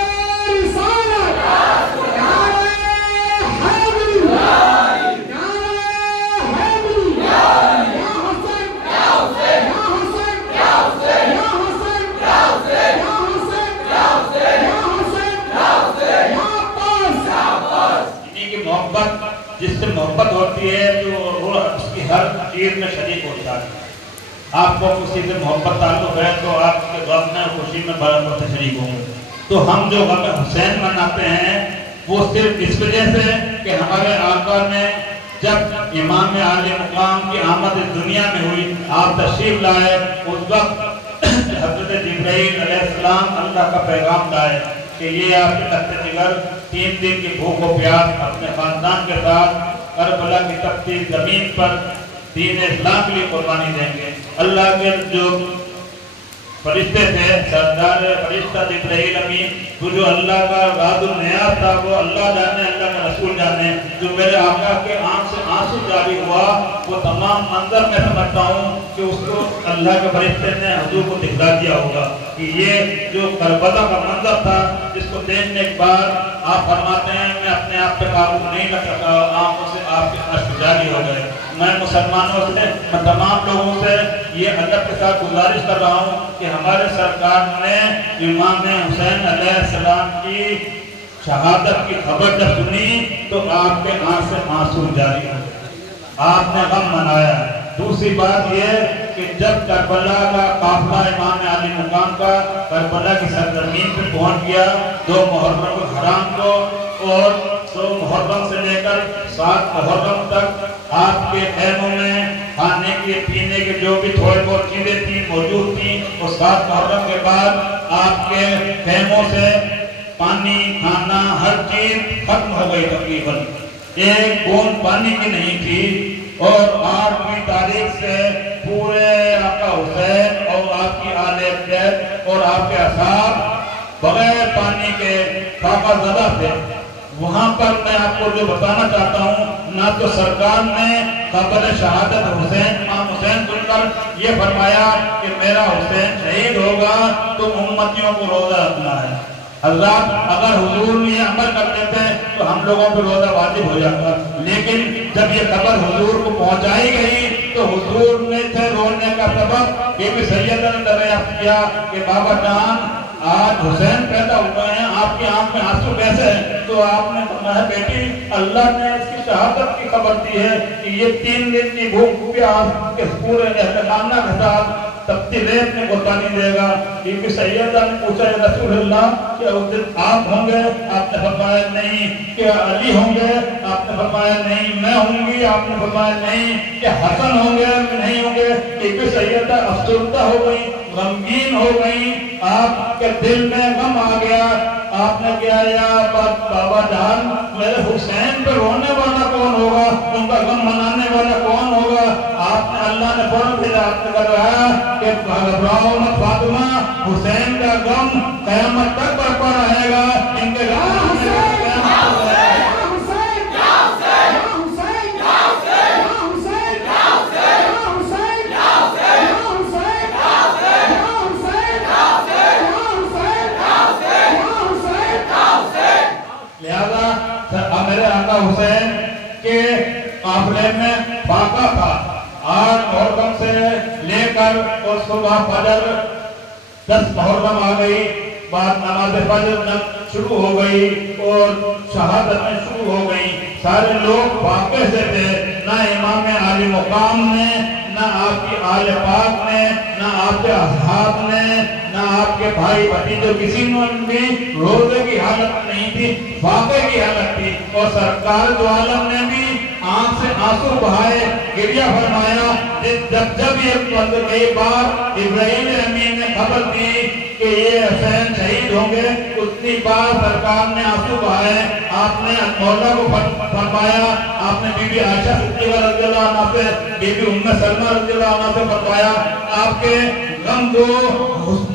رسالت، نعرہ حیدری، نعرہ حیدری، یا حسین، یا حسین، یا حسین، یا حسین، یا حسین، یا حسین، یا حسین، یا حسین، یا عباس. انہی کی محبت، جس سے محبت ہوتی ہے جو روح اس کی ہر چیز میں شریک ہوتا ہے. آپ کو کسی سے محبت تعلق ہے تو آپ کے غم میں خوشی میں برابر شریک ہوں گے۔ تو ہم جو غم حسین مناتے ہیں وہ صرف اس وجہ سے کہ ہمارے آقا نے جب امام عالی مقام کی آمد اس دنیا میں ہوئی، آپ تشریف لائے، اس وقت حضرت جبرائیل علیہ السلام اللہ کا پیغام لائے کہ یہ آپ کے تخت جگر 3 دن کی بھوک و پیاس اپنے خاندان کے ساتھ کربلا کی تپتی زمین پر دین اسلام کے لیے قربانی دیں گے۔ اللہ کے جو فرشتے تھے، سردار فرشتہ جبرائیل امین، وہ جو اللہ کا راز النیاز تھا، وہ اللہ جانے، اللہ کا رسول جانے، جو میرے آقا کے آنکھ سے آنسو جاری ہوا، وہ تمام منظر میں سمجھتا ہوں کہ اس کو اللہ کے فرشتے نے حضور کو دکھلا دیا ہوگا کہ یہ جو کربلا کا منظر تھا، جس کو دیکھنے کے بعد آپ فرماتے ہیں میں اپنے آپ پہ قابو نہیں رکھ سکا، آنکھوں سے آپ کے اشک جاری ہو گئے۔ میں مسلمانوں سے، میں تمام لوگوں سے یہ ادب کے ساتھ گزارش کر رہا ہوں کہ ہمارے سرکار نے امام حسین علیہ السلام کی شہادت کی خبر جب سنی تو آپ کے آنکھ سے آنسو جاری ہو گئے، آپ نے غم منایا۔ دوسری بات یہ کہ جب کربلا کا قافلہ امام عالی مقام کا کربلا کی سرزمین پہ پہنچ گیا 2 محرم الحرام کو، اور 2 محرم سے لے کر 7 محرم تک آپ کے خیموں میں کھانے کے پینے کے جو بھی تھوڑے بہت چیزیں تھیں موجود تھیں، اور 7 محرم کے بعد آپ کے خیموں سے پانی، کھانا، ہر چیز ختم ہو گئی، تقریباً 1 بوند پانی کی نہیں تھی۔ اور 8ویں تاریخ سے پورے آقا حسین اور آپ کی آل بیت اور آپ کے اصحاب بغیر پانی کے فاقہ زدہ تھے۔ وہاں پر میں آپ کو جو بتانا چاہتا ہوں، نہ تو سرکار نے خبر شہادت حسین امام حسین سن کر یہ فرمایا کہ میرا حسین شہید ہوگا تو امتیوں کو روزہ رکھنا ہے۔ حضرات اگر حضور یہ عمل کرتے تھے تو ہم لوگوں پہ روزہ واجب ہو جاتا، لیکن جب یہ خبر حضور کو پہنچائی گئی تو حضور نے تھے رونے کا سبب بی بی سیدہ نے دریافت کیا کہ بابا جان آج حسین پیدا ہوئے ہیں، آپ کی آنکھ میں آنسو کیسے ہیں؟ تو آپ نے فرمایا بیٹی اللہ نے اس کی شہادت کی خبر دی ہے کہ یہ 3 دن کی بھوک پیاس کے پورے اہتمامہ کے ساتھ تپتی ریت میں قربانی دے گا۔ بی بی سیدہ نے پوچھا یا رسول اللہ کہ اس دن آپ ہوں گے؟ آپ نے فرمایا نہیں۔ کہ علی ہوں گے؟ آپ نے فرمایا نہیں۔ میں ہوں گی؟ آپ نے فرمایا نہیں۔ کہ حسن ہوں گے؟ نہیں ہوں گے۔ بی بی سیدہ افسردہ ہو گئی، غمگین ہو گئی، آپ کے دل میں غم آ گیا۔ آپ نے کیا یا بابا جان میرے حسین پہ رونے والا کون ہوگا، ان کا غم منانے والا کون ہوگا؟ آپ نے اللہ نے فوراً ہدایت کر رہا کہ گھبراؤ مت فاطمہ، حسین کا غم قیامت تک برپا رہے گا، ان کے غم میرے آقا حسین کے قافلے میں فاقہ تھا۔ 8 محرم سے لے کر اور صبح فجر 10 محرم آ گئی، بعد نماز فجر شروع ہو گئی اور شہادتیں شروع ہو گئی۔ سارے لوگ فاقے سے تھے، نہ امام عالی مقام نے، نہ آپ کی آل پاک نے، نہ آپ کے اصحاب نے، نہ آپ کے بھائی بھتیجے، کسی نے بھی روزے کی حالت نہیں تھی، فاقے کی حالت تھی۔ اور سرکار دو عالم نے بھی آنکھ سے آنسو بہائے، گریہ فرمایا۔ جب یہ بار ابراہیم امین نے خبر دی کہ یہ حسین شہید ہوں گے، اتنی بار سرکار نے آنسو بہائے۔ آپ نے مولا کو فرمایا، آپ نے بی بی عائشہ صدیقہ رضی اللہ عنہ سے، بی بی ام سلمہ رضی اللہ عنہ سے فرمایا، آپ کے غم کو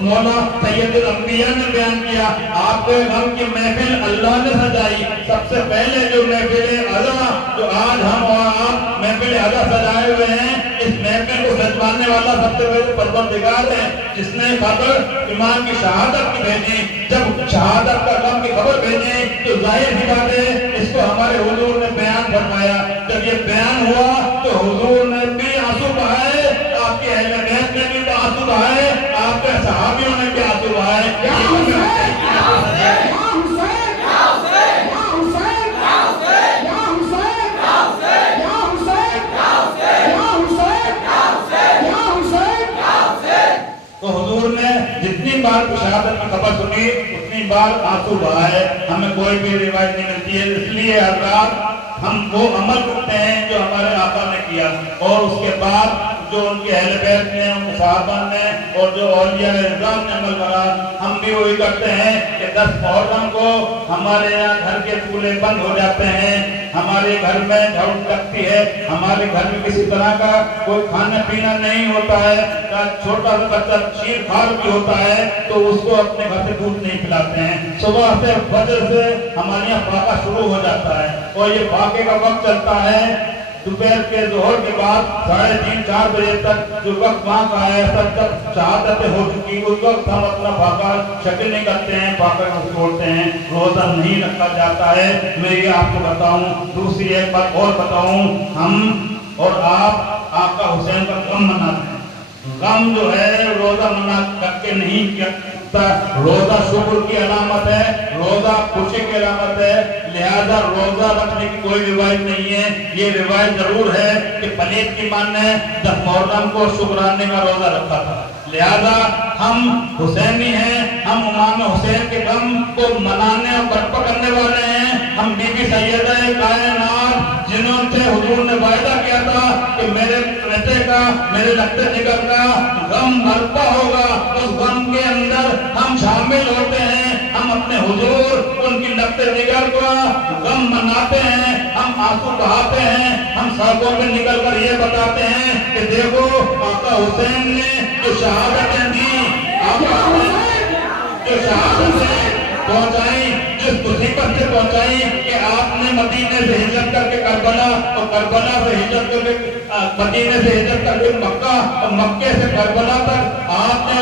مولا سید الانبیاء نے بیان کیا۔ آپ کے غم کی محفل اللہ نے سجائی۔ سب سے پہلے جو محفل عزا جو آج ہم اور آپ محفل عزا سجائے ہوئے ہیں، اس محفل کو سجوانے والا سب سے پہلے پروردگار ہے، جس نے خبر امام کی شہادت کی بھیجی۔ جب شہادت کا غم کی خبر بھیجی تو ظاہر سی بات ہے اس کو ہمارے حضور نے بیان فرمایا۔ جب یہ بیان ہوا تو حضور نے بھی آنسو بہائے، آپ کے اہل بیت نے بھی آنسو بہائے، آپ کے صحابیوں نے بھی آنسو بہائے۔ बार शहादत की खबर सुनी उतनी बार आंसू बहाए। हमें कोई भी रिवायत नहीं मिलती है। इसलिए हज़रात हम वो अमल करते हैं जो हमारे आका ने किया, और उसके बाद जो उनके अहले बैत ने, उनके सहाबा ने और जो औलिया इज़्ज़ाम ने अमल करा, हम भी वही करते हैं कि 10 मुहर्रम को हमारे यहाँ घर के चूल्हे बंद हो जाते हैं, हमारे घर में झाड़ू लगती है, हमारे घर में किसी तरह का कोई खाना पीना नहीं होता है, छोटा सा बच्चा शीर खार भी होता है तो उसको अपने घर से दूध नहीं पिलाते हैं। सुबह से फजर से हमारे यहाँ फाका शुरू हो जाता है, और ये फाके का वक्त चलता है दोपहर के जोहर के बाद 3:30-4 बजे तक। जो वक्त वहाँ का है सब तक शहादत हो चुकी, उस वक्त हम अपना फाका शक्ल नहीं करते हैं, फाका छोड़ते हैं, रोजा नहीं रखा जाता है। मैं ये आपको बताऊं, दूसरी एक बात और बताऊं, हम और आप आपका हुसैन का गम मनाते हैं। गम जो है रोजा मना करके नहीं किया, रोजा शुक्र की अलामत है, रोजा खुशी की अलामत है, लिहाजा रोजा रखने की कोई रिवायत नहीं है। ये रिवायत जरूर है कि पनीत की मान ने 10 मुहर्रम को शुक्राने का रोजा रखा था। लिहाजा हम हुसैनी हैं, हम इमाम हुसैन के गम को मनाने और बरपा करने वाले हैं। हम बीबी सैयदा कायनात जिन्होंने हुजूर ने वायदा किया था कि मेरे बेटे का, मेरे लगते जिगर का गम बरपा होगा, उस गम के अंदर हम शामिल होते हैं। हम अपने हुजूर उनकी लगते जिगर का गम मनाते हैं, हम आंसू बहाते हैं, हम सड़कों में निकल कर ये बताते हैं कि देखो आका हुसैन ने जो शहादतें दी, आका जो शहादतें पहुंचाई, जिस मुसीबत से पहुंचाई कि आपने मदीने से हिजरत करके करबला, और करबला से हिजरत करके मदीने से हिजरत करके मक्का, और मक्के से करबला तक आपने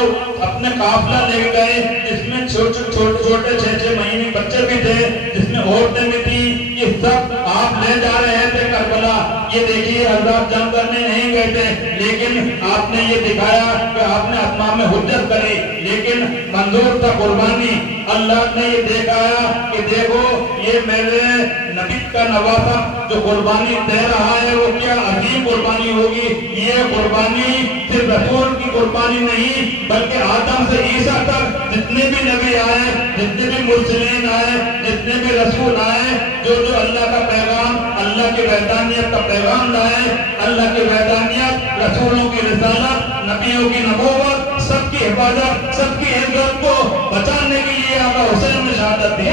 अपने काफिला ले गए, जिसमें छोटे 6-6 महीने बच्चे भी थे, जिसमें औरतें भी थी। ये सब आप ले जा रहे थे करबला। ये देखिए हज़रात जंग करने नहीं गए थे, लेकिन आपने ये दिखाया कि आपने आत्मा में हुज्जत करी, लेकिन मंजूर था कुर्बानी। अल्लाह ने ये दिखाया कि देखो ये मेरे नबी का नवासा जो कुर्बानी दे रहा है वो क्या अजीम कुर्बानी होगी। ये कुर्बानी सिर्फ रसूल की कुर्बानी नहीं, बल्कि आदम से ईसा तक जितने भी नबी आए, जितने भी मुरसलीन आए, जितने भी रसूल आए, जो अल्लाह का पैगाम, अल्लाह की वहदानियत का पैगाम लाए, अल्लाह की वहदानियत, रसूलों की रिसालत, नबियों की नबूवत, सबकी हिफाजत, सबकी इज्जत को बचाने के लिए आका हुसैन ने शहादत दी।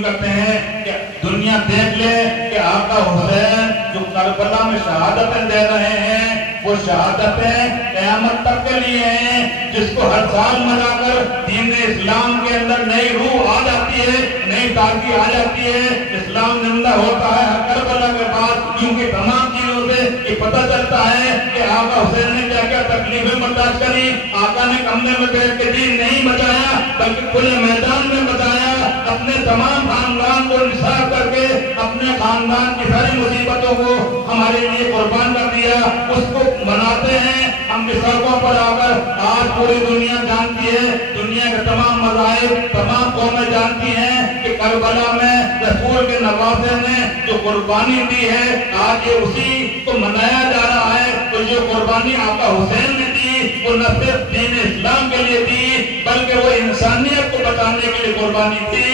करते हैं कि दुनिया देख ले कि आका हुसैन जो करबला में शहादतें दे रहे हैं, वो शहादतें क़यामत तक के लिए हैं, जिसको हर साल मनाकर दीन इस्लाम के अंदर नई रूह आ जाती है, नई ताजगी आ जाती है, इस्लाम जिंदा होता है करबला के बाद। क्योंकि तमाम चीजों से ये पता चलता है कि आका हुसैन ने क्या क्या तकलीफें बर्दाश्त करी। आका ने कमरे में बैठ के दीन नहीं बचाया, बल्कि खुले मैदान में बचाया। अपने तमाम खानदान को निसार करके अपने खानदान की सारी मुसीबतों को हमारे लिए कुर्बान कर दिया। उसको मनाते हैं हम सड़कों पर आकर। आज पूरी दुनिया जानती है, दुनिया के तमाम मज़ाहिब, तमाम कौमें जानती हैं कि करबला में रसूल के नवासे ने जो कुर्बानी दी है, आज ये उसी को मनाया जा रहा है। तो जो कुर्बानी आका हुसैन ने दी, वो न सिर्फ दीन इस्लाम के लिए दी, बल्कि वो इंसानियत को बचाने के लिए कुर्बानी दी,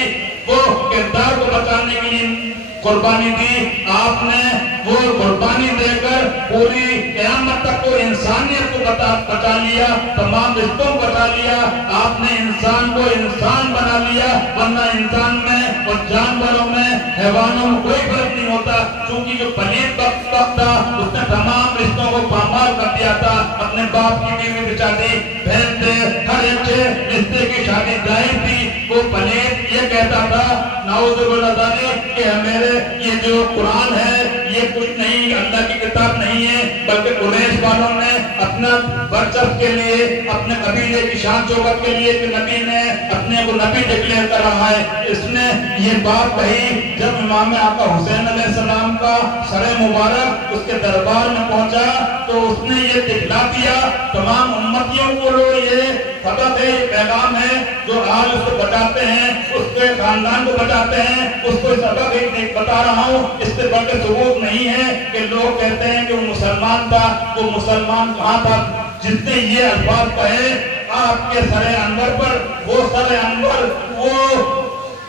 वो किरदार को बचाने के लिए कुर्बानी दी। आपने वो कुर्बानी देकर पूरी क़यामत तक को इंसानियत को बचा लिया, तमाम रिश्तों को बचा लिया। आपने इंसान को इंसान बना लिया, वरना इंसान में और जानवरों में, हैवानों में कोई फर्क नहीं होता। क्योंकि जो पलीद वक्त था उसने तमाम रिश्तों को पामाल कर दिया था। अपने बाप की बीवी की शादी, बहन से हर अच्छे रिश्ते की शादी जायज थी। वो पलीद ये कहता था नाउज़ुबिल्लाह कि मेरे ये जो कुरान है ये कुछ नहीं, अल्लाह की किताब नहीं है, बल्कि कुरैश वालों ने अपना वर्चस्व के लिए, अपने कबीले की शान शौकत के लिए कि नबी ने अपने को नबी डिक्लेयर कर रहा है। इसने ये बात कही जब इमाम आका हुसैन अलैहिस्सलाम का सर मुबारक उसके दरबार में पहुंचा, तो उसने ये दिखला दिया तमाम उम्मतियों को। ये सबक है, ये पैगाम है जो आज उसको बताते हैं, उसके खानदान को बताते हैं, उसको सबक एक बता रहा हूँ। इससे बढ़ के सबूत नहीं है कि लोग कहते हैं कि वो मुसलमान था। वो मुसलमान कहाँ था जिसने ये अल्फाज कहे आपके सरे अनवर पर? वो सरे अनवर, वो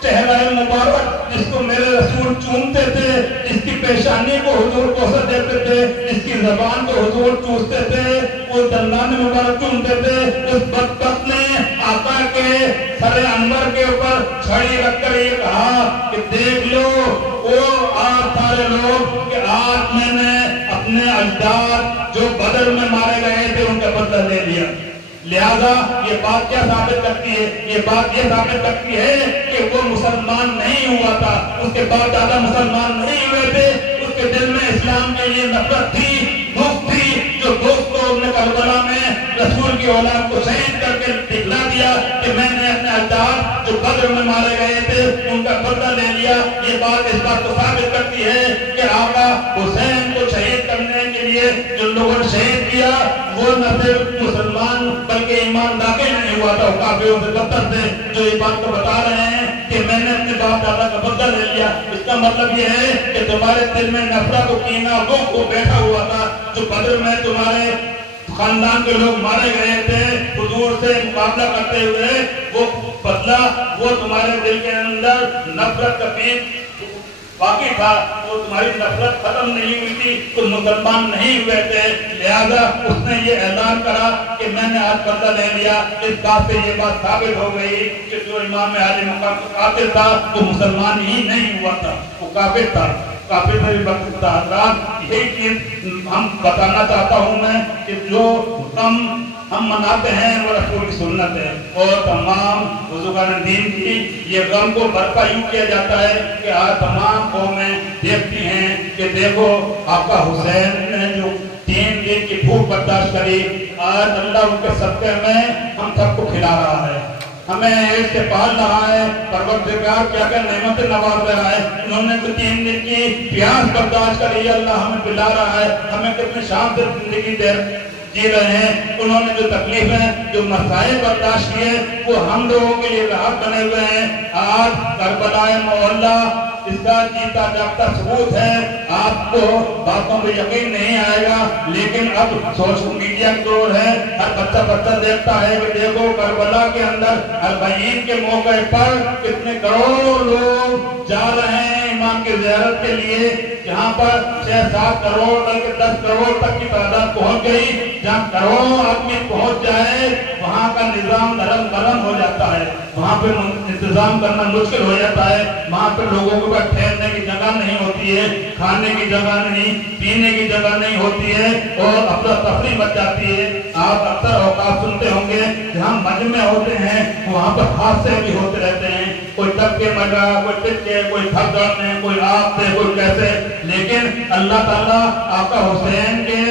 चेहरा मुबारक जिसको मेरे रसूल चूमते थे, जिसकी पेशानी को हुजूर कोसा देते थे, जिसकी जबान को हुजूर चूसते थे, वो दंदान मुबारक चूमते थे, उस बदबख्त ने आका के सरे अनवर के ऊपर छड़ी रखकर ये कहा कि देख लो वो आप सारे लोग कि आज मैंने अपने अजदाद जो बदर में मारे गए थे उनका बदला ले लिया। लिहाजा ये बात क्या साबित करती है? ये बात ये साबित करती है कि वो मुसलमान नहीं हुआ था, उसके बाद दादा मुसलमान नहीं हुए थे, उसके दिल में इस्लाम के लिए नफरत थी, दुख थी। जो दोस्त को उसने करबला में रसूल की औलाद को शहीद करके दिखला दिया कि मैंने अपने अजदाद जो बद्र में मारे गए थे उनका बदला ले लिया। ये बात इस बात को साबित करती है कि आका हुसैन को शहीद करने के लिए जो लोगों ने शहीद किया वो न सिर्फ मुसलमान बल्कि ईमान दाखिल नहीं हुआ था, काफिरों से बदतर थे, जो ये बात को बता रहे हैं कि मैंने अपने बाप दादा का बदला ले लिया। इसका मतलब ये है कि तुम्हारे दिल में नफरत और कीना वो बैठा हुआ था। जो बद्र में तुम्हारे खानदान के लोग मारे गए थे हुजूर से मुकाबला करते हुए, वो बदला वो तुम्हारे दिल के अंदर नफरत का बीज बाकी था, वो तुम्हारी नफरत खत्म नहीं हुई थी, तुम मुसलमान नहीं हुए थे। लिहाजा उसने ये ऐलान करा कि मैंने आज बदला ले लिया। इस बात से ये बात साबित हो गई कि जो इमाम आली मकाम का कातिल था वो मुसलमान ही नहीं हुआ था, वो काफिर था। काफिर में भी बता यही चीज हम बताना चाहता हूँ मैं कि जो हम मनाते हैं वो रसूल की सुन्नत है। और तमाम बुजुर्गान दीन की ये गम को बर्पा यूं किया जाता है कि आज तमाम कौमें देखती हैं कि देखो आपका हुसैन ने जो 3 दिन की भूख बर्दाश्त करी, आज अल्लाह उनके सदक़े में हम सबको खिला रहा है, हमें एक से पाल रहा है, परवरदिगार क्या क्या नेमत नवाज रहा है। उन्होंने तो 3 दिन की प्यास बर्दाश्त करी, अल्लाह हमें पिला रहा है, हमें कितने शान से जिंदगी दे जी रहे हैं। उन्होंने जो तकलीफें जो मसाइल बर्दाश्त किए वो हम लोगों के लिए राहत बने हुए हैं। आज करबलाए मोहल्ला इसका जीता जागता सबूत है। आपको बातों में यकीन नहीं आएगा, लेकिन अब सोशल मीडिया की दौर है, हर बच्चा देखता है कि देखो करबला के अंदर 40 के मौके पर कितने करोड़ लोग जा रहे हैं इमाम की ज़ियारत के लिए, जहाँ पर 6-7 करोड़ बल्कि 10 करोड़ तक की तादाद पहुँच गई। जहाँ करोड़ों आदमी पहुँच जाए वहाँ का निजाम धर्म गरम हो जाता है, वहाँ पे इंतजाम करना मुश्किल हो जाता है, वहाँ पे लोगों को ठहरने की जगह नहीं होती है, खाने की जगह नहीं, पीने की जगह नहीं होती है और अफरा तफरी मच जाती है। आप अक्सर औकात सुनते होंगे जहाँ मजमे होते हैं वहाँ पर हादसे भी होते रहते हैं, कोई दब के मर रहा, कोई पिट के, कोई थक गए, कोई आप से, कोई कैसे। लेकिन अल्लाह ताला आका हुसैन के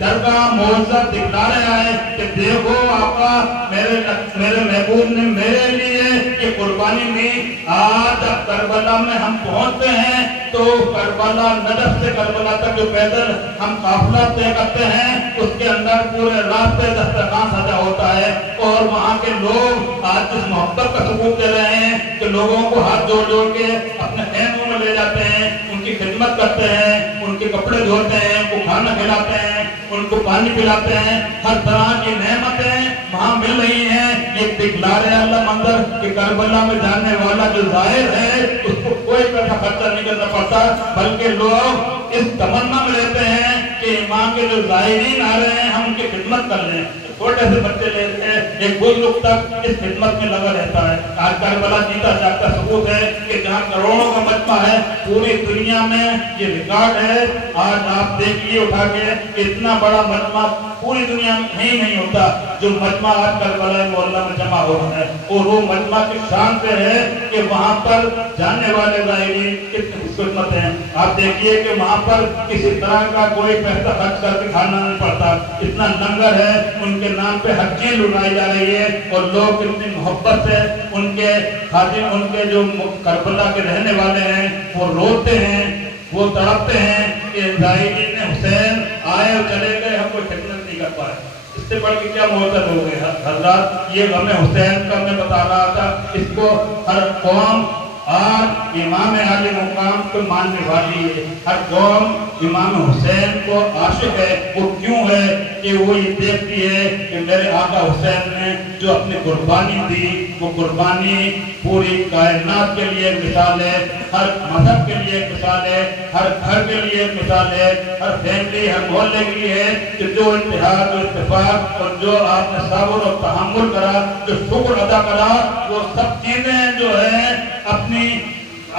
दर का मौजज़ा दिखला रहा है कि देखो आका मेरे महबूब ने मेरे लिए ये कुर्बानी दी। आज जब करबला में हम पहुंचते हैं तो करबला नजफ से करबला तक जो पैदल हम काफिला तय करते हैं उसके अंदर पूरे रास्ते दस्तरखान सजा होता है और वहाँ के लोग आज जिस मोहब्बत का सबूत दे रहे हैं कि लोगों को हाथ जोड़ जोड़ के अपने खेमों में ले जाते हैं, उनकी खिदमत करते हैं, उनके कपड़े धोते हैं, उनको खाना खिलाते हैं, उनको पानी पिलाते हैं, हर तरह की नेमतें वहाँ मिल रही हैं। ये दिखला रहे अल्लाह मंजर कि करबला में जाने वाला जो जाहिर है उसको कोई पैसा खर्चा नहीं करना पड़ता, बल्कि लोग इस तमन्ना में रहते हैं कि इमाम के जो जाहिरीन आ रहे हैं हम उनकी खिदमत कर लें। छोटे से बच्चे लेते हैं, एक बुजुर्ग तक इस खिदमत में लगा रहता है। आज करबला जीता जागता सबूत है कि जहाँ करोड़ों का मजमा है, पूरी दुनिया में ये रिकॉर्ड है। आज आप देखिए उठा के इतना बड़ा मजमा पूरी दुनिया में कहीं नहीं होता जो मजमा आज करबला मोहल्ला में जमा हो रहा है। और वो मजमा की शान से है कि वहाँ पर जाने वाले ज़ाहिरीन कितनी खुशकिस्मत हैं। आप देखिए कि वहाँ پر کسی طرح کا کوئی پیسہ خرچ کر کے کھانا نہیں پڑتا، اتنا لنگر ہے، ان کے نام پہ ہر چیز لٹائی جا رہی ہے، اور لوگ اتنی محبت سے ان کے خادم، ان کے جو کربلا کے رہنے والے ہیں وہ روتے ہیں، وہ تڑپتے ہیں کہ زائرین حسین آئے اور چلے گئے، ہم کوئی خدمت نہیں کر پائے۔ اس سے بڑھ کے کیا معذت ہو گئے حضرات؟ یہ غم حسین کا میں بتا رہا تھا، اس کو ہر قوم آج امام عالی مقام کو ماننے والی ہے، ہر قوم امام حسین کو عاشق ہے۔ وہ کیوں ہے کہ وہ یہ دیکھتی ہے کہ میرے آقا حسین نے جو اپنی قربانی دی، وہ قربانی پوری کائنات کے لیے ایک مثال ہے، ہر مذہب کے لیے ایک مثال ہے، ہر گھر کے لیے ایک مثال ہے، ہر فیملی، ہر محلے کے لیے ہے کہ جو اتحاد، جو اتفاق، اور جو آپ نے صبر اور تحمل کرا، جو شکر ادا کرا، وہ سب چیزیں جو ہیں اپنی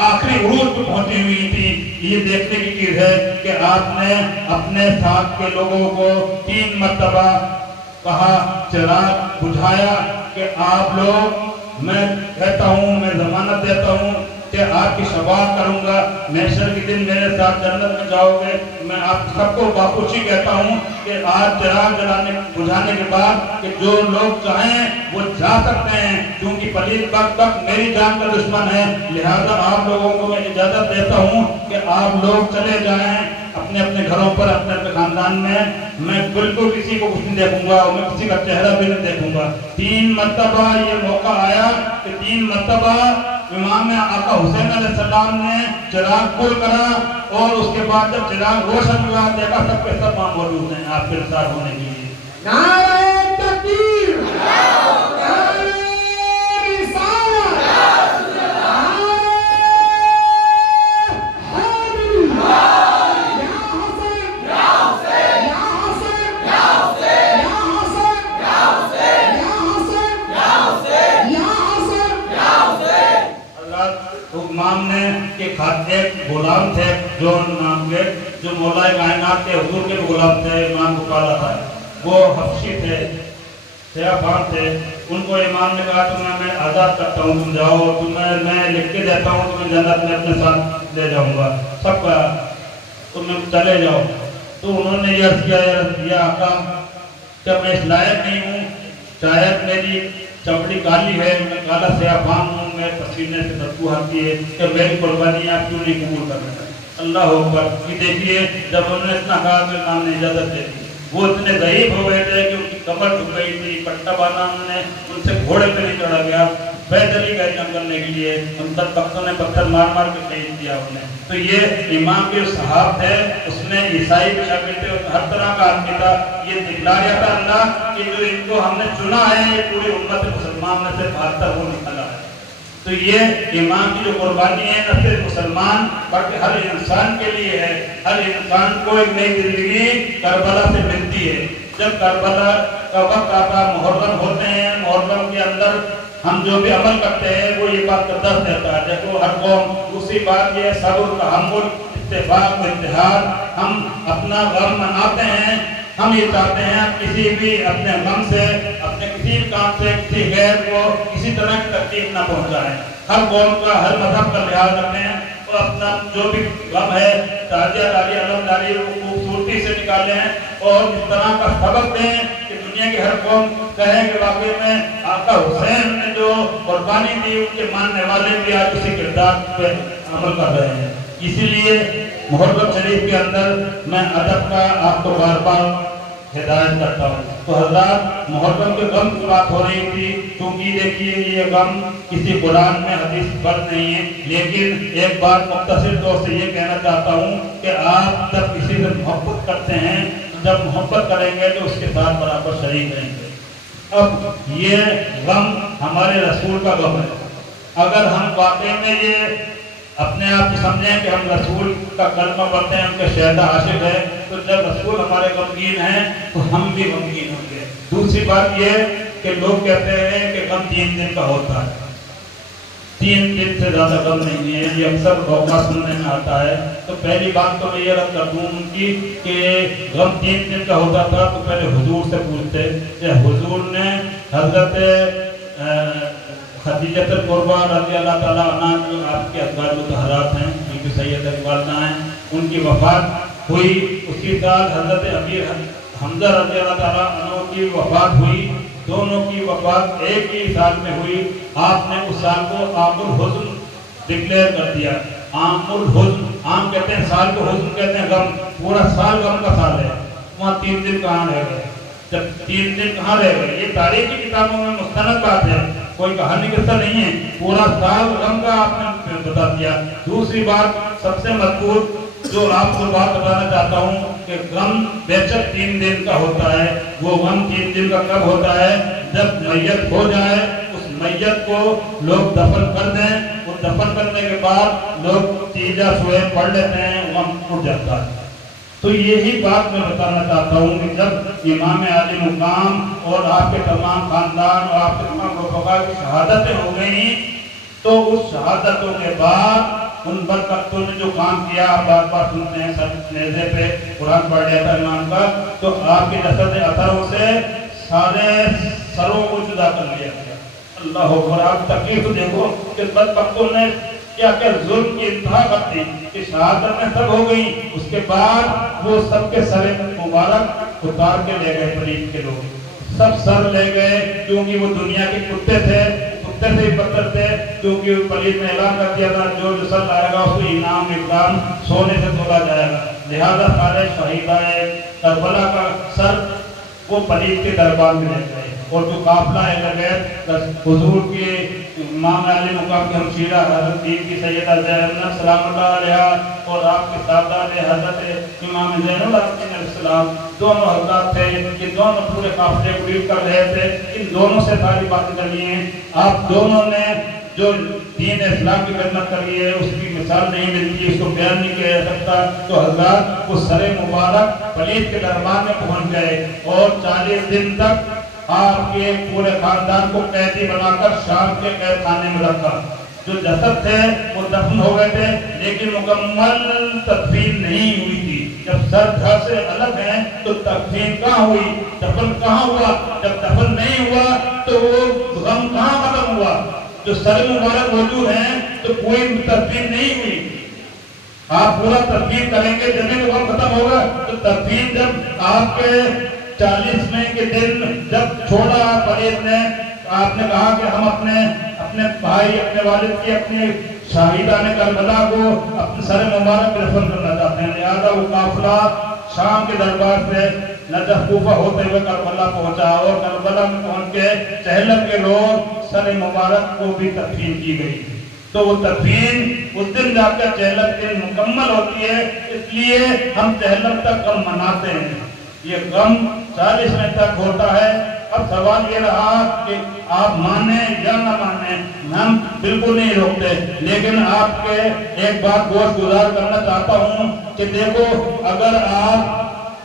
آخری عروج پہ پہنچی ہوئی تھی۔ یہ دیکھنے کی چیز ہے کہ آپ نے اپنے ساتھ کے لوگوں کو 3 مرتبہ کہا، چراغ بجھایا کہ آپ لوگ، میں کہتا ہوں، میں ضمانت دیتا ہوں کہ آپ کی شفاعت کروں گا، محشر کے دن میرے ساتھ جنت میں جاؤ گے۔ میں آپ سب کو باخوشی کہتا ہوں کہ آج چراغ بجھانے کے بعد کہ جو لوگ چاہیں وہ جا سکتے ہیں، کیونکہ پلید وقت میری جان کا دشمن ہے، لہذا آپ لوگوں کو میں اجازت دیتا ہوں کہ آپ لوگ چلے جائیں اپنے اپنے گھروں پر، اپنے اپنے خاندان میں۔ میں بالکل کسی کو کچھ نہیں دیکھوں گا، اور میں کسی کا چہرہ بھی نہیں دیکھوں گا۔ 3 مرتبہ یہ موقع آیا کہ 3 مرتبہ امام آقا حسین علیہ السلام نے چراغ کھول کرا، اور اس کے بعد جب چراغ روشن ہوا، دیکھا سب کے سب وہاں موجود ہیں آپ کے ساتھ ہونے کے لیے۔ نعرہ تکبیر، نعرہ رسالت، نعرہ حیدری، یا حسین، یا حسین، یا حسین، یا حسین، یا حسین، یا حسین، یا حسین، یا حسین، یا حسین، یا حسین۔ حضرات امام نے کہ ایک غلام تھے جو نام کے، جو مولا کائنات کے حضور کے غلام تھے، امام کو پالا تھا، وہ حبشی تھے، سیاہ فام تھے۔ ان کو امام نے کہا تمہیں میں آزاد کرتا ہوں، تم جاؤ، تمہیں میں لکھ کے دیتا ہوں، تمہیں جنت میں اپنے ساتھ لے جاؤں گا۔ سب کا تم چلے جاؤ۔ تو انہوں نے یہ عرض کیا، یا آقا کہ میں اس لائق نہیں ہوں، شاید میری چمڑی کالی ہے، میں کالا سیاہ فام ہوں، میں پسینے سے بدبو آتی ہے، کہ میری قربانی آپ کیوں نہیں قبول کر رہے ہیں؟ اللہ اکبر۔ یہ دیکھیے جب انہوں نے اتنا کہا تو امام نے اجازت دے دی۔ وہ اتنے ضعیف ہو گئے تھے کہ ان کی کمر جھک گئی تھی، پٹا باندھا انہوں نے، ان سے گھوڑے پہ نہیں چڑھا گیا، پیدل ہی گئے جنگ کرنے کے لیے، ان تک تختوں نے پتھر مار مار کے شہید کیا انہیں۔ تو یہ امام کے صحاب تھے، اس نے عیسائی بھی شامل تھے، ہر طرح کا آدمی تھا۔ یہ دکھلا رہا تھا اللہ کہ جو ان کو ہم نے چنا ہے، یہ پوری امت مسلمان میں سے 72 وہ نکلا ہے۔ تو یہ امام کی جو قربانی ہے نہ صرف مسلمان بلکہ ہر انسان کے لیے ہے۔ ہر انسان کو ایک نئی زندگی کربلا سے ملتی ہے۔ جب کربلا کا وقت آتا، محرم ہوتے ہیں، محرم کے اندر ہم جو بھی عمل کرتے ہیں وہ یہ بات کا درس دیتا ہے۔ دیکھو ہر قوم، دوسری بات یہ صبر، تحمل، اتفاق، اتحاد، ہم اپنا غم مناتے ہیں۔ ہم یہ چاہتے ہیں کسی بھی اپنے غم سے، اپنے کسی بھی کام سے کسی غیر کو کسی طرح کی تکلیف نہ پہنچائیں۔ ہر قوم کا، ہر مذہب کا لحاظ رکھیں، اور اپنا جو بھی غم ہے، تعزیہ داری، علمداری، وہ خوبصورتی سے نکالیں، اور اس طرح کا سبق دیں کہ دنیا کی ہر قوم کہے کہ واقعی میں آقا حسین نے جو قربانی دی، ان کے ماننے والے بھی آج اسی کردار پہ عمل کر رہے ہیں۔ اسی لیے محرم شریف کے اندر میں ادب کا آپ کو بار بار ہدایت کرتا ہوں۔ تو حضرات محرم کے غم کی بات ہو رہی تھی، کیونکہ دیکھیے یہ غم کسی قرآن میں حدیث پر نہیں ہے، لیکن ایک بات مختصر طور سے یہ کہنا چاہتا ہوں کہ آپ جب کسی سے محبت کرتے ہیں، جب محبت کریں گے تو اس کے ساتھ برابر شریک رہیں گے۔ اب یہ غم ہمارے رسول کا غم ہے۔ اگر ہم واقعی میں یہ اپنے آپ کو سمجھیں کہ ہم رسول کا کلمہ پڑھتے ہیں، ان کے شہداء عاشق ہیں، تو جب رسول ہمارے غمگین ہیں تو ہم بھی غمگین ہوں گے۔ دوسری بات یہ کہ لوگ کہتے ہیں کہ غم 3 دن کا ہوتا ہے، 3 دن سے زیادہ غم نہیں ہے، یہ اکثر اوقات سننے میں آتا ہے۔ تو پہلی بات تو میں یہ رد کر دوں ان کی کہ غم 3 دن کا ہوتا تھا تو پہلے حضور سے پوچھتے کہ حضور نے حضرت خدیجہ القربیٰ رضی اللہ تعالیٰ عنہ جو آپ کے ازواج مطہرات ہیں، की सैयद वालदा हैं, उनकी वफात हुई। उसी साल हजरत अमीर हमजा रज़ी अल्लाह ताला अन्हु की वफात हुई। दोनों की वफात एक ही साल में हुई। आपने उस साल को आमुल हुज़्न डिक्लेयर कर दिया। आमुल हुज़्न, आम कहते हैं साल को, हुज़्न कहते हैं गम। पूरा साल गम का साल है। वहाँ 3 दिन कहाँ रह गए? जब 3 दिन कहाँ रह गए? ये तारीख की किताबों में मुस्तनद बात है, कोई कहानी किस्सा नहीं है। पूरा साल गम का आपने बता दिया। दूसरी बात सबसे मजबूत जो आपको बात बताना चाहता हूँ कि गम बेशक 3 दिन का होता है। वो गम 3 दिन का कब होता है? जब मैयत हो जाए, उस मैयत को लोग दफन कर दें, और दफन करने के बाद लोग तीजा सुबह पढ़ लेते हैं, गम उठ जाता है। तो यही बात मैं बताना चाहता हूँ कि जब इमाम आले मुकाम और आपके तमाम खानदान और आपके तमाम रफ़क़ा की शहादतें हो गई, तो उस शहादतों के बाद उन बदबख्तों ने जो काम किया, आप बार बार सुनते हैं सर नेज़े पे कुरान पढ़ लिया था इमाम का, तो आपके जसद अथरों से सारे सरों को जुदा कर लिया गया। अल्लाह अकबर। आप तकलीफ देखो कि बदबख्तों ने क्या क्या जुल्म की इंतहा कर दी कि शहादतें सब हो गई, उसके बाद वो सबके सर मुबारक उतार के ले गए। पलीत के लोग सब सर ले गए, क्योंकि वो दुनिया के कुत्ते थे, कुत्ते से ही बदतर थे। क्योंकि पलीत ने ऐलान कर दिया था जो सर लाएगा उसको इनाम इकराम सोने से तोला जाएगा। लिहाजा सारे शहीदाए करबला का सर वो पलीत के दरबार में ले गए। और जो काफिला है हुजूर के इमाम आले मुकाम के हमशीरा हज़रत दीन की सैयदा ज़ैनब सलामुल्लाह अलैहा और आपके साहबजादे हज़रत इमाम ज़ैनुल आबिदीन अलैहिस्सलाम, दोनों हज़रात थे। ये दोनों पूरे काफिले को लीड कर रहे थे। इन दोनों से सारी बातें चली हैं। आप दोनों ने जो दीन इस्लाम की खिदमत करी है उसकी मिसाल नहीं मिलती, उसको बयान नहीं किया जा सकता। तो हज़रात वो सरे मुबारक पलीत के दरबार में पहुँच गए और 40 दिन तक आपके पूरे खानदान को कैदी बनाकर शाम के कैद खाने में रखा। जो जसद थे वो दफन हो गए थे, लेकिन मुकम्मल तदफीन नहीं हुई थी। जब सर घर से अलग है तो तदफीन कहाँ हुई? दफन कहाँ हुआ? जब दफन नहीं हुआ तो वो गम कहाँ खत्म हुआ? जो सर मुबारक मौजूद हैं तो कोई तदफीन नहीं हुई। आप पूरा तदफीन करेंगे जब गम खत्म होगा। तो तदफीन जब आपके 40वें के दिन जब छोड़ा पलीत ने, आपने कहा कि हम अपने भाई, अपने वालिद की, अपने शाहिदान करबला को अपने सर मुबारक में दफन करना चाहते हैं। लिहाजा वो काफिला शाम के दरबार से नजफ कूफा होते हुए करबला पहुंचा और करबला में पहुंच के चहलम के लोग सर मुबारक को भी तदफीन की गई। तो वो तदफीन उस दिन जाकर चहलम के दिन मुकम्मल होती है, इसलिए हम चहलम तक गम मनाते हैं। ये गम 40वें तक होता है। अब सवाल ये रहा कि आप माने या न माने, हम बिल्कुल नहीं रोकते, लेकिन आपके एक बात गोश गुजार करना चाहता हूँ कि देखो, अगर आप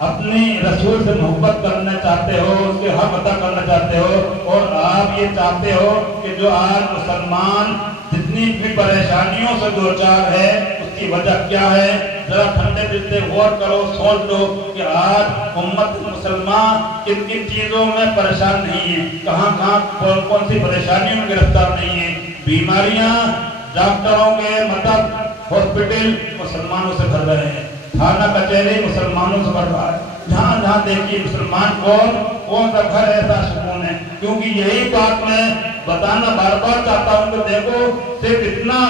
अपनी रसूल से मोहब्बत करना चाहते हो, उसके हक अदा करना चाहते हो, और आप ये चाहते हो कि जो आज मुसलमान जितनी भी परेशानियों से दो चार है उसकी वजह क्या है, जरा ठंडे दिल से गौर करो, सोच लो कि आज उम्मत मुसलमान किन किन चीजों में परेशान नहीं है, कहाँ कौन सी परेशानियों में गिरफ्तार नहीं है। बीमारियां डॉक्टरों के मतलब हॉस्पिटल मुसलमानों से भर रहे हैं, थाना कचहरी मुसलमानों से भर रहा है। जहाँ जहाँ देखिए मुसलमान कौन सा घर ऐसा सुकून है। क्योंकि यही बात मैं बताना बार बार चाहता हूँ कि देखो, सिर्फ इतना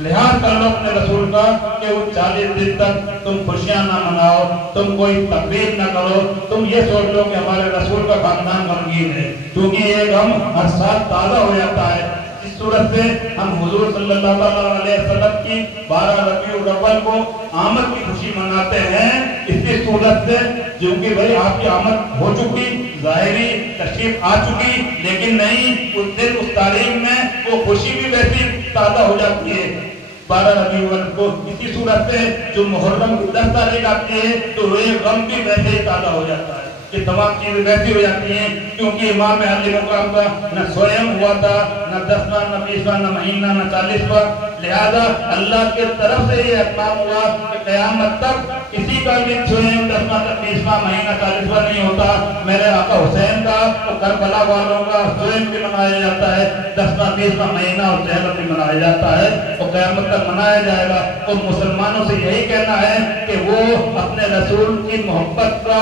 लिहाज कर लो अपने रसूल का कि वो 40 दिन तक तुम खुशियां ना मनाओ, तुम कोई तकरीर ना करो, तुम ये सोच लो कि हमारे रसूल का खानदान गमगीन है, क्योंकि ये गम हर साल ताज़ा हो जाता है। इस सूरत से हम हुजूर सल्लल्लाहु अलैहि वसल्लम की 12 रबीउल अव्वल को आमद की खुशी मनाते हैं। इसी सूरत से क्योंकि भाई आपकी आमद हो चुकी, ज़ाहिरी तशरीफ आ चुकी, लेकिन नहीं, उस दिन उस तारीख में वो खुशी भी वैसी ताज़ा हो जाती है 12 रबीउल को। इसी सूरत से जो मुहर्रम की 10 तारीख आती है तो ये गम भी वैसे ही ताज़ा हो जाता है। ये तमाम चीजें वैसी हो जाती हैं क्योंकि इमाम अली मुकाम का न स्वयं हुआ था, न 10वां, न 20वां, न महीना, न 40वां। लिहाजा अल्लाह की तरफ से ये अहकाम हुआ कि क़यामत तक किसी का भी स्वयं 10वां, 20वां महीना 40वां नहीं होता। मेरे आका हुसैन का तो करबला वालों का स्वयं भी मनाया जाता है, 10वां, 20वां महीना और चहल भी मनाया जाता है और क़यामत तक मनाया जाएगा। तो मुसलमानों से यही कहना है कि वो अपने रसूल की मोहब्बत का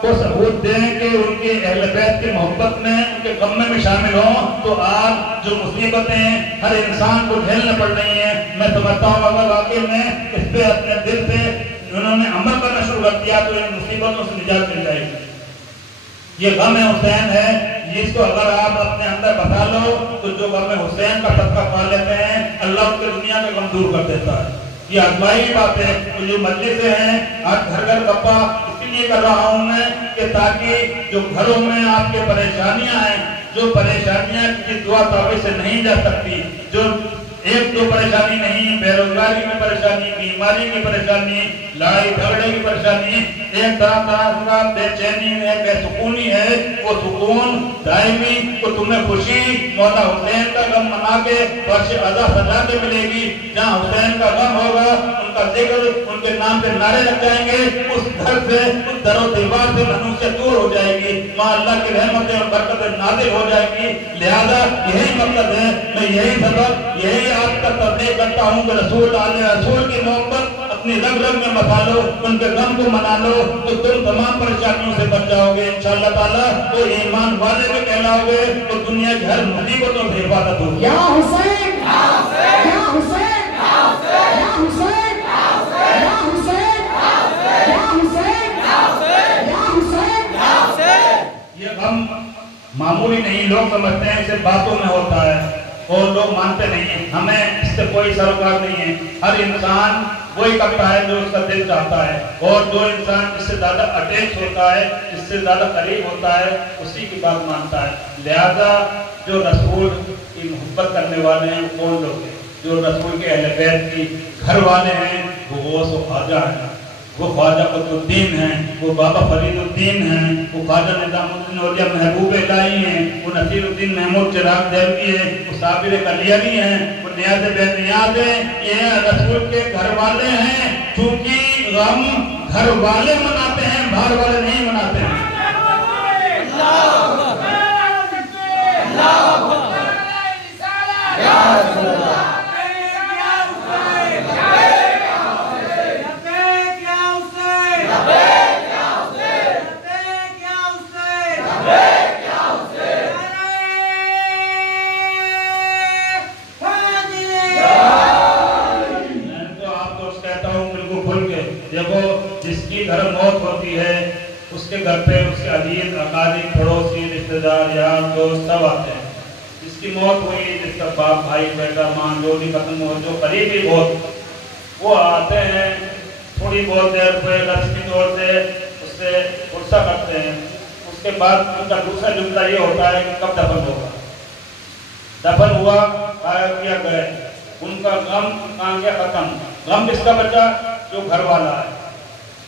को सबूत दें कि उनके अहले बैत की मोहब्बत में, उनके गम में भी शामिल हों। तो आज जो मुसीबतें हर इंसान को झेलने पड़ रही हैं, मैं समझता हूँ अगर वाकई में इस पे अपने दिल से उन्होंने अमल करना शुरू कर दिया तो इन मुसीबतों से निजात मिल जाएगी। ये गम हुसैन है, इसको अगर आप अपने अंदर बता लो तो जो गम हुसैन का सदका पा लेते हैं, अल्लाह उनके दुनिया का गम दूर कर देता है। ये आजमाई बात है। तो जो मजलिसें हैं आज घर घर गप्पा इसलिए कर रहा हूँ मैं कि ताकि जो घरों में आपके परेशानियां हैं, जो परेशानियां किसी दुआ ताबीज से नहीं जा सकती, जो एक दो परेशानी नहीं, बेरोजगारी की परेशानी, बीमारी की परेशानी, लड़ाई झगड़े की परेशानी, एक तरह का बेचैनी है, बेसुकूनी है, वो सुकून दायमी तो तुम्हें खुशी मौला हुसैन का गम मना के फर्श अदा सजा के मिलेगी। जहाँ हुसैन का गम होगा, उनका जिक्र, उनके नाम पे नारे लग जाएंगे, उस घर से, उस दरो दीवार से मनुष्य दूर हो जाएगी, वहाँ अल्लाह की रहमतें और बरकतें नाज़िल हो जाएगी। लिहाजा यही मकसद है, मैं यही सबक, यही आपका तस्दीक करता हूँ कि रसूल आले रसूल की मोहब्बत अपनी रग रग में बसा लो, उनके गम को मना लो तो तुम तमाम परेशानियों से बच जाओगे इंशाअल्लाह ताला। तो ईमान वाले में कहलाओगे तो दुनिया की हर मुसीबतों से हिफाजत होगी। या हुसैन, या हुसैन, या हुसैन, या हुसैन, या हुसैन, या हुसैन, या हुसैन। ये गम मामूली नहीं, लोग समझते हैं सिर्फ बातों में होता है और लोग मानते नहीं हैं। हमें इससे कोई सरोकार नहीं है। हर इंसान वही करता है जो उसका दिल चाहता है, और जो इंसान जिससे ज्यादा अटैच होता है, जिससे ज्यादा करीब होता है, उसी की बात मानता है। लिहाजा जो रसूल की मोहब्बत करने वाले हैं वो कौन लोग हैं? जो रसूल के अहले बैत की घर वाले हैं वो गौस व ख्वाजा हैं, वो ख्वाजा कुतुबुद्दीन हैं, वो बाबा फरीदुद्दीन हैं, वो ख्वाजा निजामुद्दीन औलिया महबूब इलाही हैं, वो नसीरुद्दीन महमूद चिराग देवगी हैं, वो साबिर कलियानी हैं, वो नियाज़ बेनियाज़ हैं। ये रसूल के घर वाले हैं। चूंकि गम घर वाले मनाते हैं, बाहर वाले नहीं मनाते हैं। देखो, जिसकी घर मौत होती है उसके घर पे उसके अजीज, अकारीब, पड़ोसी, रिश्तेदार, यार, दोस्त सब आते हैं। जिसकी मौत हुई, जिसका बाप, भाई, बेटा, मां जो भी खत्म हो, जो करीबी बहुत, वो आते हैं, थोड़ी बहुत देर पे रस्मी तौर से उससे गुस्सा करते हैं। उसके बाद उनका दूसरा जुमला ये होता है कि कब दफन होगा। दफन हुआ, आया किया गए, उनका गम कहाँ गया? खत्म। गम किसका बचा? जो घर वाला है,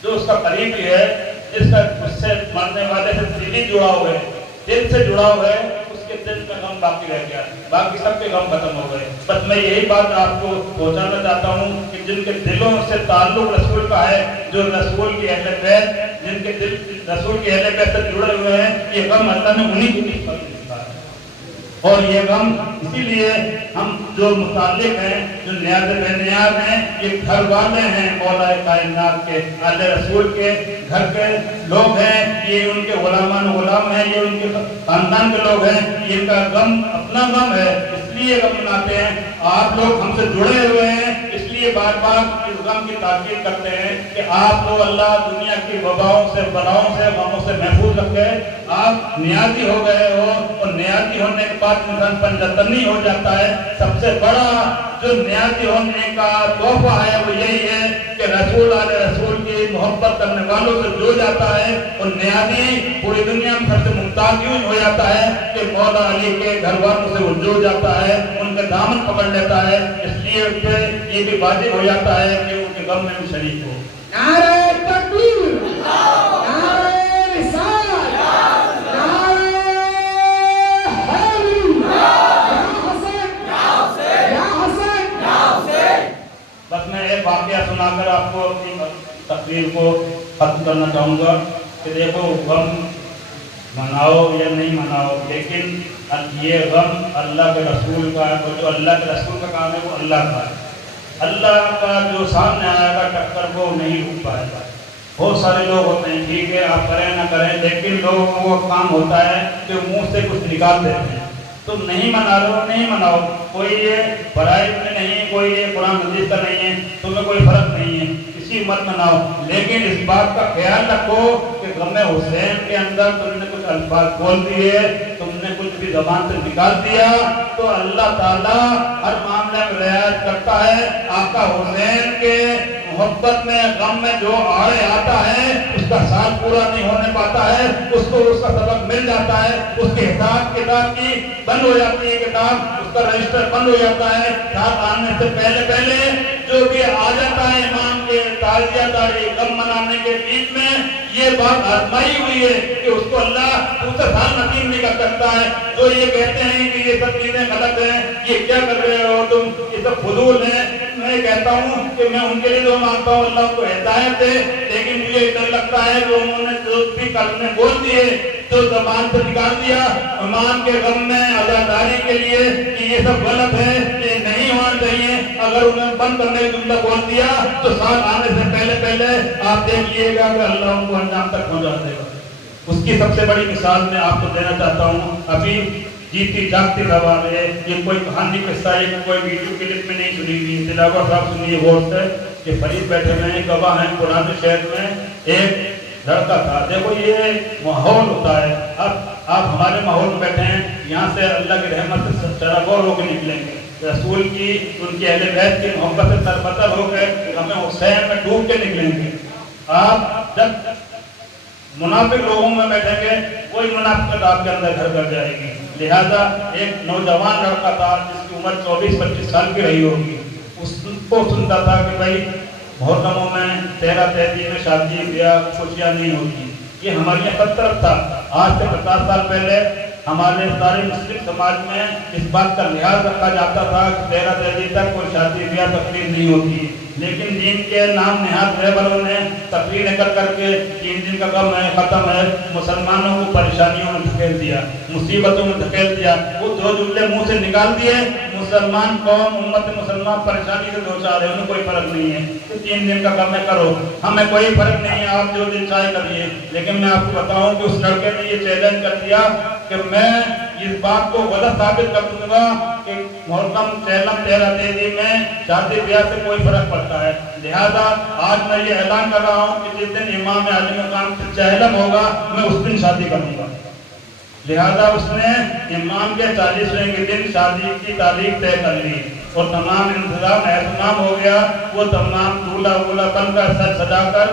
जो उसका करीबी है, जिसका उससे मरने वाले से दिली जुड़ाव है, दिल से जुड़ाव है, उसके दिल में गम बाकी रह गया, बाकी सबके गम खत्म हो गए। बस मैं यही बात आपको पहुंचाना चाहता हूँ कि जिनके दिलों से ताल्लुक रसूल का है, जो रसूल की अहले बैत, जिनके दिल रसूल की अहले बैत से जुड़े हुए हैं, ये गम अल्लाह ने उन्हीं को लिखा है। और ये गम इसीलिए हम जो मुतालिक हैं, जो नियाज़ बेनियाज़ हैं, ये घर वाले हैं मौला कायनात के, आले रसूल के घर के लोग हैं, ये उनके गुलामान गुलाम हैं, ये उनके खानदान के लोग हैं। इनका गम अपना गम है, इसलिए गम मनाते हैं। आप लोग हमसे जुड़े हुए हैं, इसलिए बार बार इस गम की ताकीद करते हैं कि आप लोग अल्लाह दुनिया की वबाओं से, बलाओं से, गमों से महफूज रखे। आप नियाज़ी हो गए हो, और नियाज़ी होने के बाद इंसान पंजतनी हो जाता है। सबसे बड़ा जो नियाज़ी होने का तोहफा है वो यही है कि रसूल आले रसूल की मोहब्बत करने वालों से जुड़ जाता है, और नियाज़ी पूरी दुनिया में सबसे मुमताज यूं हो जाता है कि मौला अली के घर वालों से वो जुड़ जाता है, उनके दामन पकड़ लेता है। इसलिए उस पर ये भी वाजिब हो जाता है कि उनके गम में भी शरीक हो। नारे तकबीर, नारे रिसालत, वाकया सुनाकर आपको अपनी तकरीर को खत्म करना चाहूँगा कि देखो गम मनाओ या नहीं मनाओ, लेकिन ये गम अल्लाह के रसूल का है, और जो अल्लाह के रसूल का काम है वो अल्लाह का है। अल्लाह का जो सामने आएगा टक्कर वो नहीं रुक पाएगा। बहुत सारे लोग होते हैं, ठीक है आप करें ना करें, लेकिन लोगों को काम होता है कि मुंह से कुछ निकाल देते हैं। तुम नहीं मना रहे हो, नहीं मनाओ, कोई ये पढ़ाई में नहीं है, कोई ये कुरान हदीस का नहीं है, तुम्हें कोई फर्क नहीं है, किसी मत मनाओ, लेकिन इस बात का ख्याल रखो कि गम हुसैन के अंदर तुमने कुछ अल्फाज बोल दिए, तुमने कुछ भी ज़बान से निकाल दिया, तो अल्लाह ताला हर मामले में रियायत करता है। आका हुसैन के मोहब्बत में गम में जो आड़े आता है उसका साथ पूरा नहीं होने पाता है, उसको उसका सबक मिल जाता है, उसके हिसाब किताब की बंद हो जाती है किताब, उसका रजिस्टर बंद हो जाता है। साथ आने से पहले पहले जो भी आ जाता है इमाम के ताज़ियादारी गम मनाने के बीच में, ये बात आजमाई हुई है कि उसको अल्लाह दूसरा साल नसीब नहीं कर सकता है। जो ये कहते हैं कि ये सब चीजें गलत हैं, ये क्या कर रहे हो तुम, ये सब फजूल है, मैं कहता हूँ कि मैं उनके लिए जो मांगता हूँ अल्लाह को हिदायत दे, लेकिन मुझे डर लगता है कि उन्होंने जो भी कलमे बोल दिए, जो ज़बान से निकाल दिया इमाम के गम में आज़ादारी के लिए कि ये सब गलत है, ये नहीं होना चाहिए, अगर उन्होंने बंद करने की जुमला बोल दिया तो साथ आने से पहले पहले आप देखिएगा कि अल्लाह उनको अंजाम तक पहुंचा देगा। उसकी सबसे बड़ी मिसाल मैं आपको देना चाहता हूँ। अभी जीती जागती खबर है, ये कोई कहानी किस्सा है, कोई वीडियो क्लिप में नहीं सुनी हुई, तिलावत साहब सुनिए गौर से। ये फरीद बैठे हुए हैं, गवाह हैं, पुराने शहर में एक लड़का था। देखो ये माहौल होता है, अब आप हमारे माहौल में बैठे हैं, यहाँ से अल्लाह की रहमत से शराबोर होकर निकलेंगे, रसूल की उनकी अहले बैत की मोहब्बत से सरबतर होकर हमें हुसैन में डूब के निकलेंगे। आप जब मुनाफिक लोगों में बैठेंगे वही मुनाफिकत आपके अंदर घर कर जाएगी। लिहाजा एक नौजवान लड़का था जिसकी उम्र 24-25 साल की रही होगी, उसको सुनता था कि भाई मुहर्रमों में 13 में शादी ब्याह खुशियाँ नहीं होती। ये हमारे यहाँ फतरत था। आज से 50 साल पहले हमारे सारे मुस्लिम समाज में इस बात का लिहाज रखा जाता था कि 13 तक कोई शादी ब्याह तकरीर नहीं होती, लेकिन दीन के नाम निहाद रहबरों ने तकरीर कर करके 3 दिन का गम है, ख़त्म है, मुसलमानों को परेशानियों में धकेल दिया, मुसीबतों में धकेल दिया। वो दो जुमले मुंह से निकाल दिए, मुसलमान कौम उम्मत मुसलमान परेशानी से दो चार है, उन्हें कोई फर्क नहीं है, तो 3 दिन का गम है करो, हमें कोई फर्क नहीं है, आप जो दिन चाहे करिए। लेकिन मैं आपको बताऊं कि उस लड़के ने ये चैलेंज कर दिया कि मैं इस बात को गलत साबित कर दूंगा कि मुहर्रम 13 में शादी ब्याह से कोई फर्क पड़ता है। लिहाजा आज मैं ये ऐलान कर रहा हूँ कि जिस दिन इमाम आली मकाम से चहलम होगा मैं उस दिन शादी करूँगा। लिहाजा उसने इमाम के 40वें के दिन शादी की तारीख तय कर ली और तमाम इंतजाम एहतमाम हो गया। वो तमाम दूल्हा वूल्हा बनकर सज सजाकर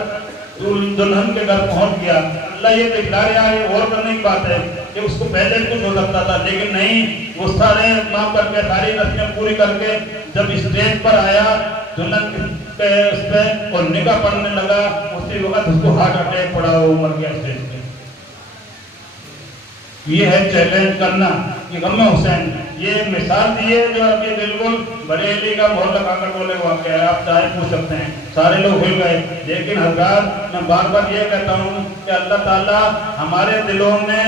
दुल्हन के घर पहुंच गया। अल्लाह ये दिखला रहा है, ये और करने की बात है कि उसको पहले कुछ हो सकता था, लेकिन नहीं, वो सारे माफ करके सारी रस्में पूरी करके जब स्टेज पर आया दुल्हन पे उस पे और निकाह पढ़ने लगा, उसी वक्त उसको हार्ट अटैक पड़ा, वो मर गया स्टेज पे। ये है चैलेंज करना, ये गम हुसैन, ये मिसाल दी है जो अभी बिल्कुल बरेली का मोहल्ला काकर बोले वाक़या है, आप चाहे पूछ सकते हैं, सारे लोग हिल गए। लेकिन हज़रात मैं बार बार ये कहता हूँ कि अल्लाह ताला हमारे दिलों में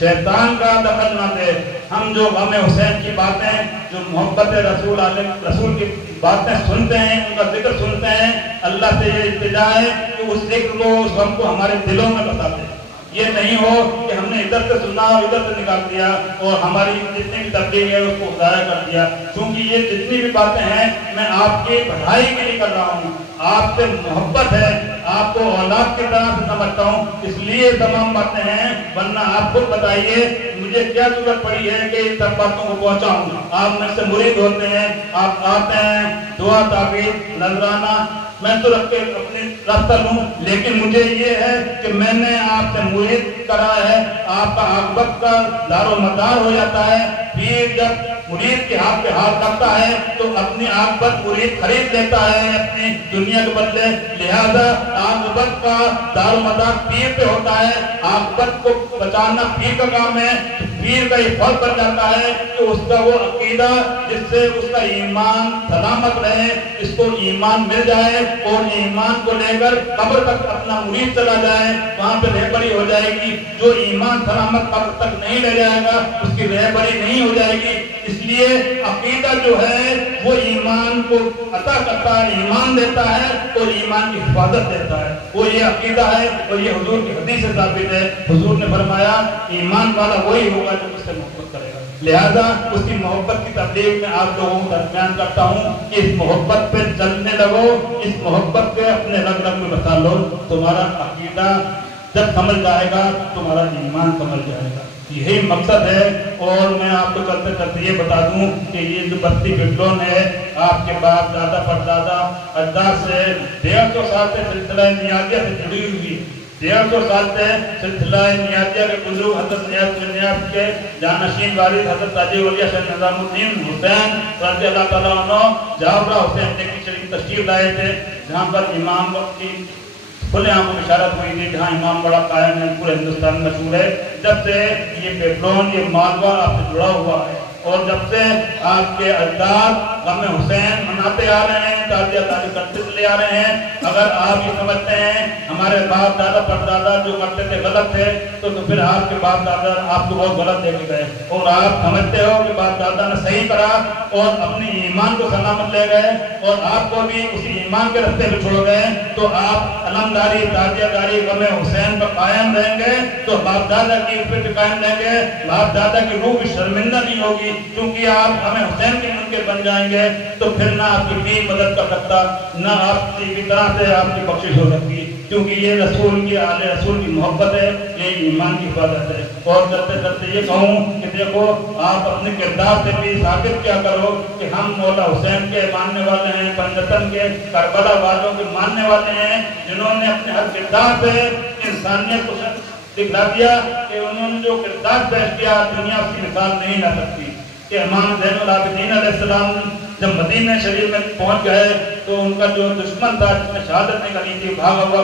शैतान का दखल ना दे। हम जो गम हुसैन की बातें, जो मोहब्बत रसूल की बातें सुनते हैं, उनका जिक्र सुनते हैं, अल्लाह से ये इल्तिजा है कि उस जिक्र को, उस गम को हमारे दिलों में बता दे। ये नहीं हो कि हमने इधर से सुना और इधर से निकाल दिया और हमारी जितनी भी तबलीग है उसको ज़ाया कर दिया। क्योंकि ये जितनी भी बातें हैं मैं आपकी पढ़ाई के लिए कर रहा हूँ, आपसे मोहब्बत है, आपको औलाद की तरह से समझता हूँ, इसलिए तमाम बातें हैं। वरना आप खुद बताइए मुझे क्या जरूरत पड़ी है कि इन सब बातों को पहुँचाऊँ। आप मेरे से मुरीद होते हैं, आप आते हैं, दुआ ताबीर नजराना मैं तो रख के अपने रास्ता लूँ, लेकिन मुझे ये है कि मैंने आपसे मुरीद करा है, आपका आकबत का दारो मदार हो जाता है। फिर जब مرید کے ہاتھ پہ ہاتھ رکھتا ہے تو اپنی عاقبت مرید خرید لیتا ہے اپنی دنیا کے بدلے. لہذا عاقبت کا دار و مدار پیر پہ ہوتا ہے. عاقبت کو بچانا پیر کا کام ہے. پیر کا یہ پھل بن جاتا ہے کہ اس کا وہ عقیدہ جس سے اس کا ایمان سلامت رہے, اس کو ایمان مل جائے اور ایمان کو لے کر قبر تک اپنا مرید چلا جائے, وہاں پہ رہبری ہو جائے گی. جو ایمان سلامت قبر تک نہیں لے جائے گا اس کی رہبری نہیں ہو جائے گی. اس لیے عقیدہ جو ہے وہ ایمان کو عطا کرتا ہے, ایمان دیتا ہے اور ایمان کی حفاظت دیتا ہے. وہ یہ عقیدہ ہے اور یہ حضور کی حدیث سے ثابت ہے. حضور نے فرمایا ایمان والا وہی ہوگا جو اس سے محبت کرے گا. لہذا اس کی محبت کی تبلیغ میں آپ لوگوں کو درمیان کرتا ہوں کہ اس محبت پہ چلنے لگو, اس محبت کے اپنے رگ رگ میں بتا لو. تمہارا عقیدہ جب سمجھ جائے گا تمہارا ایمان سمجھ جائے گا. یہی مقصد ہے. اور میں آپ کو چلتے چلتے یہ بتا دوں کہ یہ جو بستی بگلون ہے آپ کے باپ دادا پردادا اجداد سے 150 سال سے سلسلہ نیازیہ سے جڑی ہوئی. 150 سال سے سلسلہ نیازیہ کے بزرگ حضرت نیاز بن نیاز کے جانشین وارث حضرت تاجی ولیہ شیخ نظام الدین حسین رضی اللہ تعالیٰ عنہ جاورہ حسین کی شریف تشریف لائے تھے, جہاں پر امام وقت کی کھلے عام کو بشارت ہوئی تھی, جہاں امام بڑا قائم ہے, پورے ہندوستان میں مشہور ہے. جب سے یہ بیبلون یہ مالوا آپ سے جڑا ہوا ہے اور جب سے آپ کے اجداد غم حسین مناتے آ رہے ہیں, تازیہ تازی کرتے چلے آ رہے ہیں. اگر آپ یہ سمجھتے ہیں ہمارے باپ دادا پردادا جو کرتے تھے غلط تھے تو پھر آپ کے باپ دادا آپ کو بہت غلط دے کے گئے, اور آپ سمجھتے ہو کہ باپ دادا نے صحیح کرا اور اپنی ایمان کو سلامت لے گئے اور آپ کو بھی اسی ایمان کے راستے پہ چھوڑ گئے, تو آپ علمداری تازیہ داری غم حسین پر قائم رہیں گے تو باپ دادا کی اس پہ قائم رہیں گے. باپ دادا کی روح بھی شرمندہ نہیں ہوگی, کیونکہ آپ ہمیں حسین کے منکر بن جائیں گے تو پھر نہ آپ کی دین مدد کر سکتا, نہ آپ کی طرح سے آپ کی بخشش ہو سکتی, کیونکہ یہ رسول کی آل رسول کی محبت ہے, یہ ایمان کی حفاظت ہے. اور چلتے چلتے یہ کہوں کہ دیکھو آپ اپنے کردار سے بھی ثابت کیا کرو کہ ہم مولا حسین کے ماننے والے ہیں, پنجتن کے کربلا والوں کے ماننے والے ہیں, جنہوں نے اپنے ہر کردار سے انسانیت کو دکھلا دیا کہ انہوں نے جو کردار پیش کیا دنیا اس کی مثال نہیں لا سکتی. کہ امام زین العابدین علیہ السلام جب مدینہ شریف میں پہنچ گئے تو ان کا جو دشمن تھا جس نے شہادت نہیں کری تھی بھاگا ہوا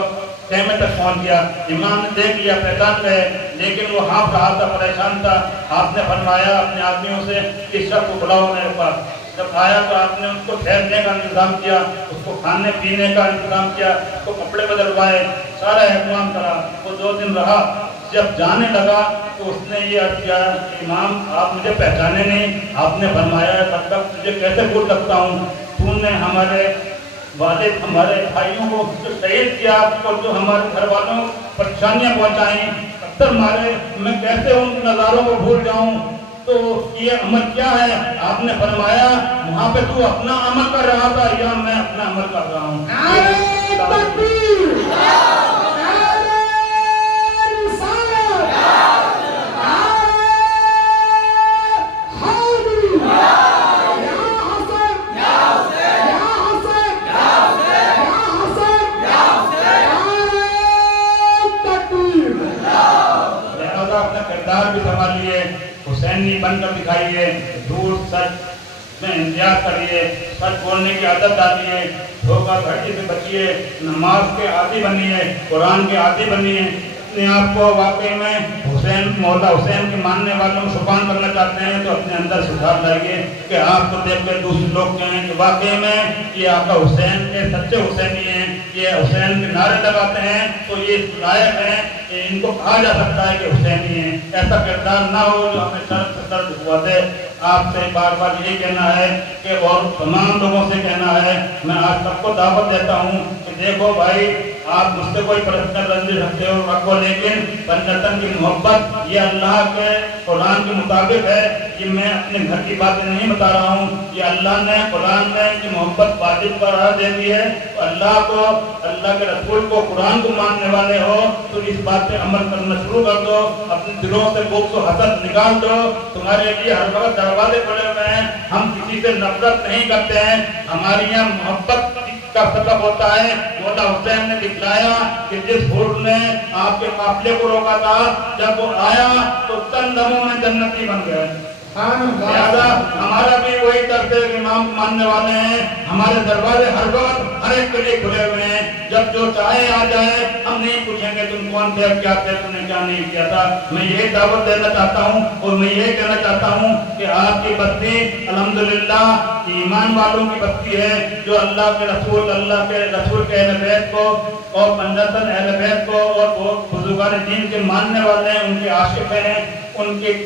خیمے تک پہنچ گیا. امام نے دیکھ لیا, پہچان گئے, لیکن وہ ہانپ رہا تھا, پریشان تھا. آپ نے فرمایا اپنے آدمیوں سے کہ اس شخص کو بلاؤ میرے پاس. جب آیا تو آپ نے اس کو ٹھہرنے کا انتظام کیا, اس کو کھانے پینے کا انتظام کیا, اس کو کپڑے بدلوائے, سارا اہتمام کرا. وہ 2 دن رہا. جب جانے لگا تو اس نے یہ عرض کیا امام آپ مجھے پہچانے نہیں. آپ نے فرمایا بدبخت تجھے کیسے بھول سکتا ہوں, تو نے ہمارے والد ہمارے بھائیوں کو جو شہید کیا اور جو ہمارے گھر والوں کو پریشانیاں پہنچائیں, پتھر مارے, میں کیسے ان نظاروں کو بھول جاؤں. تو یہ عمل کیا ہے؟ آپ نے فرمایا وہاں پہ تو اپنا عمل کر رہا تھا یا میں اپنا عمل کر رہا ہوں. نعرہ تکبیر, بھی سنبھالیے, حسینی بن کر دکھائیے, جھوٹ سچ میں امتیاز کریے, سچ بولنے کی عادت ڈالیے, دھوکہ دھڑی سے بچیے, نماز کے عادی بنیے, قرآن کے عادی بنیے. اپنے آپ کو واقعی میں حسین مولا حسین کے ماننے والوں کو شفان کرنا چاہتے ہیں تو اپنے اندر سدھار لائیے کہ آپ کو دیکھ کے دوسرے لوگ کہیں کہ واقعی میں یہ آپ کا حسین کے سچے حسینی ہیں, یہ حسین کے نعرے لگاتے ہیں تو یہ لائق ہیں کہ ان کو کہا جا سکتا ہے کہ حسینی ہیں. ایسا کردار نہ ہو جو ہمیں سر سے سر جھکوا دے. آپ سے بار بار یہی کہنا ہے کہ اور تمام لوگوں سے کہنا ہے, میں آج سب کو دعوت دیتا ہوں کہ دیکھو بھائی آپ مجھ سے کوئی پرسنل رنجش رکھتے ہو رکھو, لیکن پنجتن کی محبت یہ اللہ کے قرآن کے مطابق ہے. یہ میں اپنے گھر کی باتیں نہیں بتا رہا ہوں, یہ اللہ نے قرآن میں کی محبت واجب قرار دے دی ہے. اللہ کو, اللہ کے رسول کو, قرآن کو ماننے والے ہو تو اس بات پہ عمل کرنا شروع کر دو. اپنے دلوں سے بغض و حسد نکال دو. تمہارے لیے ہر وقت دروازے کھلے ہوئے ہیں. ہم کسی سے نفرت نہیں کرتے ہیں, ہماری یہاں محبت کا سبب ہوتا ہے. مولا حسین نے دکھلایا کہ جس بھوٹ نے آپ کے قافلے کو روکا تھا جب وہ آیا تو چند لمحوں میں جنتی بن گئے. لہذا ہمارا بھی وہی طرز امام ماننے والے ہیں. ہمارے دروازے ہر وقت ہر ایک کے لیے کھلے ہوئے ہیں. جب جو چاہے آ جائے. ہم نہیں پوچھیں گے تم کون تھے, اب کیا تھے, تم نے کیا نہیں کیا تھا. میں یہ دعوت دینا چاہتا ہوں اور میں یہ کہنا چاہتا ہوں کہ آپ کی بستی الحمدللہ ایمان والوں کی بستی ہے, جو اللہ کے رسول کے اہل بیت کو اور پنجتن اہل بیت کو اور وہ بزرگان دین کے ماننے والے ہیں, ان کے عاشق ہیں, ان کے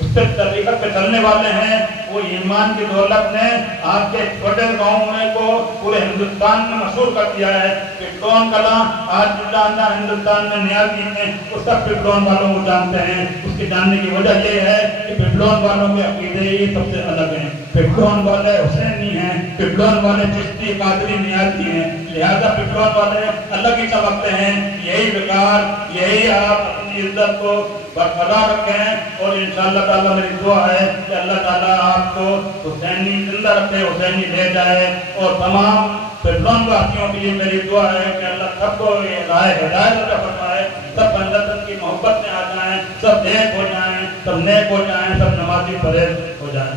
اس سے طریقت پہ چلنے والے ہیں. وہ ایمان کی دولت نے آپ کے چھوٹے گاؤں میں کو پورے ہندوستان میں مشہور کر دیا ہے. پٹرون کلاں آج ہندوستان میں نیازی میں اس سب پٹرون والوں کو جانتے ہیں. اس کے جاننے کی وجہ یہ ہے کہ پٹرون والوں کے عقیدے یہ سب سے الگ ہیں. پٹرون والے حسینی ہیں, پٹرون والے چشتی قادری نیازی ہیں. لہذا پٹرون والے الگ ہی چمکتے ہیں. یہی وقار, یہی آپ اپنی عزت کو برقرار رکھیں اور انشاءاللہ تعالیٰ میری دعا ہے کہ اللہ تعالیٰ آپ کو حسینی زندہ رکھے, حسینی لے جائے. اور تمام پٹرون واسیوں کے لیے میری دعا ہے کہ اللہ سب کو یہ راہ ہدایت عطا فرمائے, سب پنجتن کی محبت میں آ جائیں, سب نیک ہو جائیں, سب نیک ہو جائیں, سب نمازی پرہیز ہو جائیں.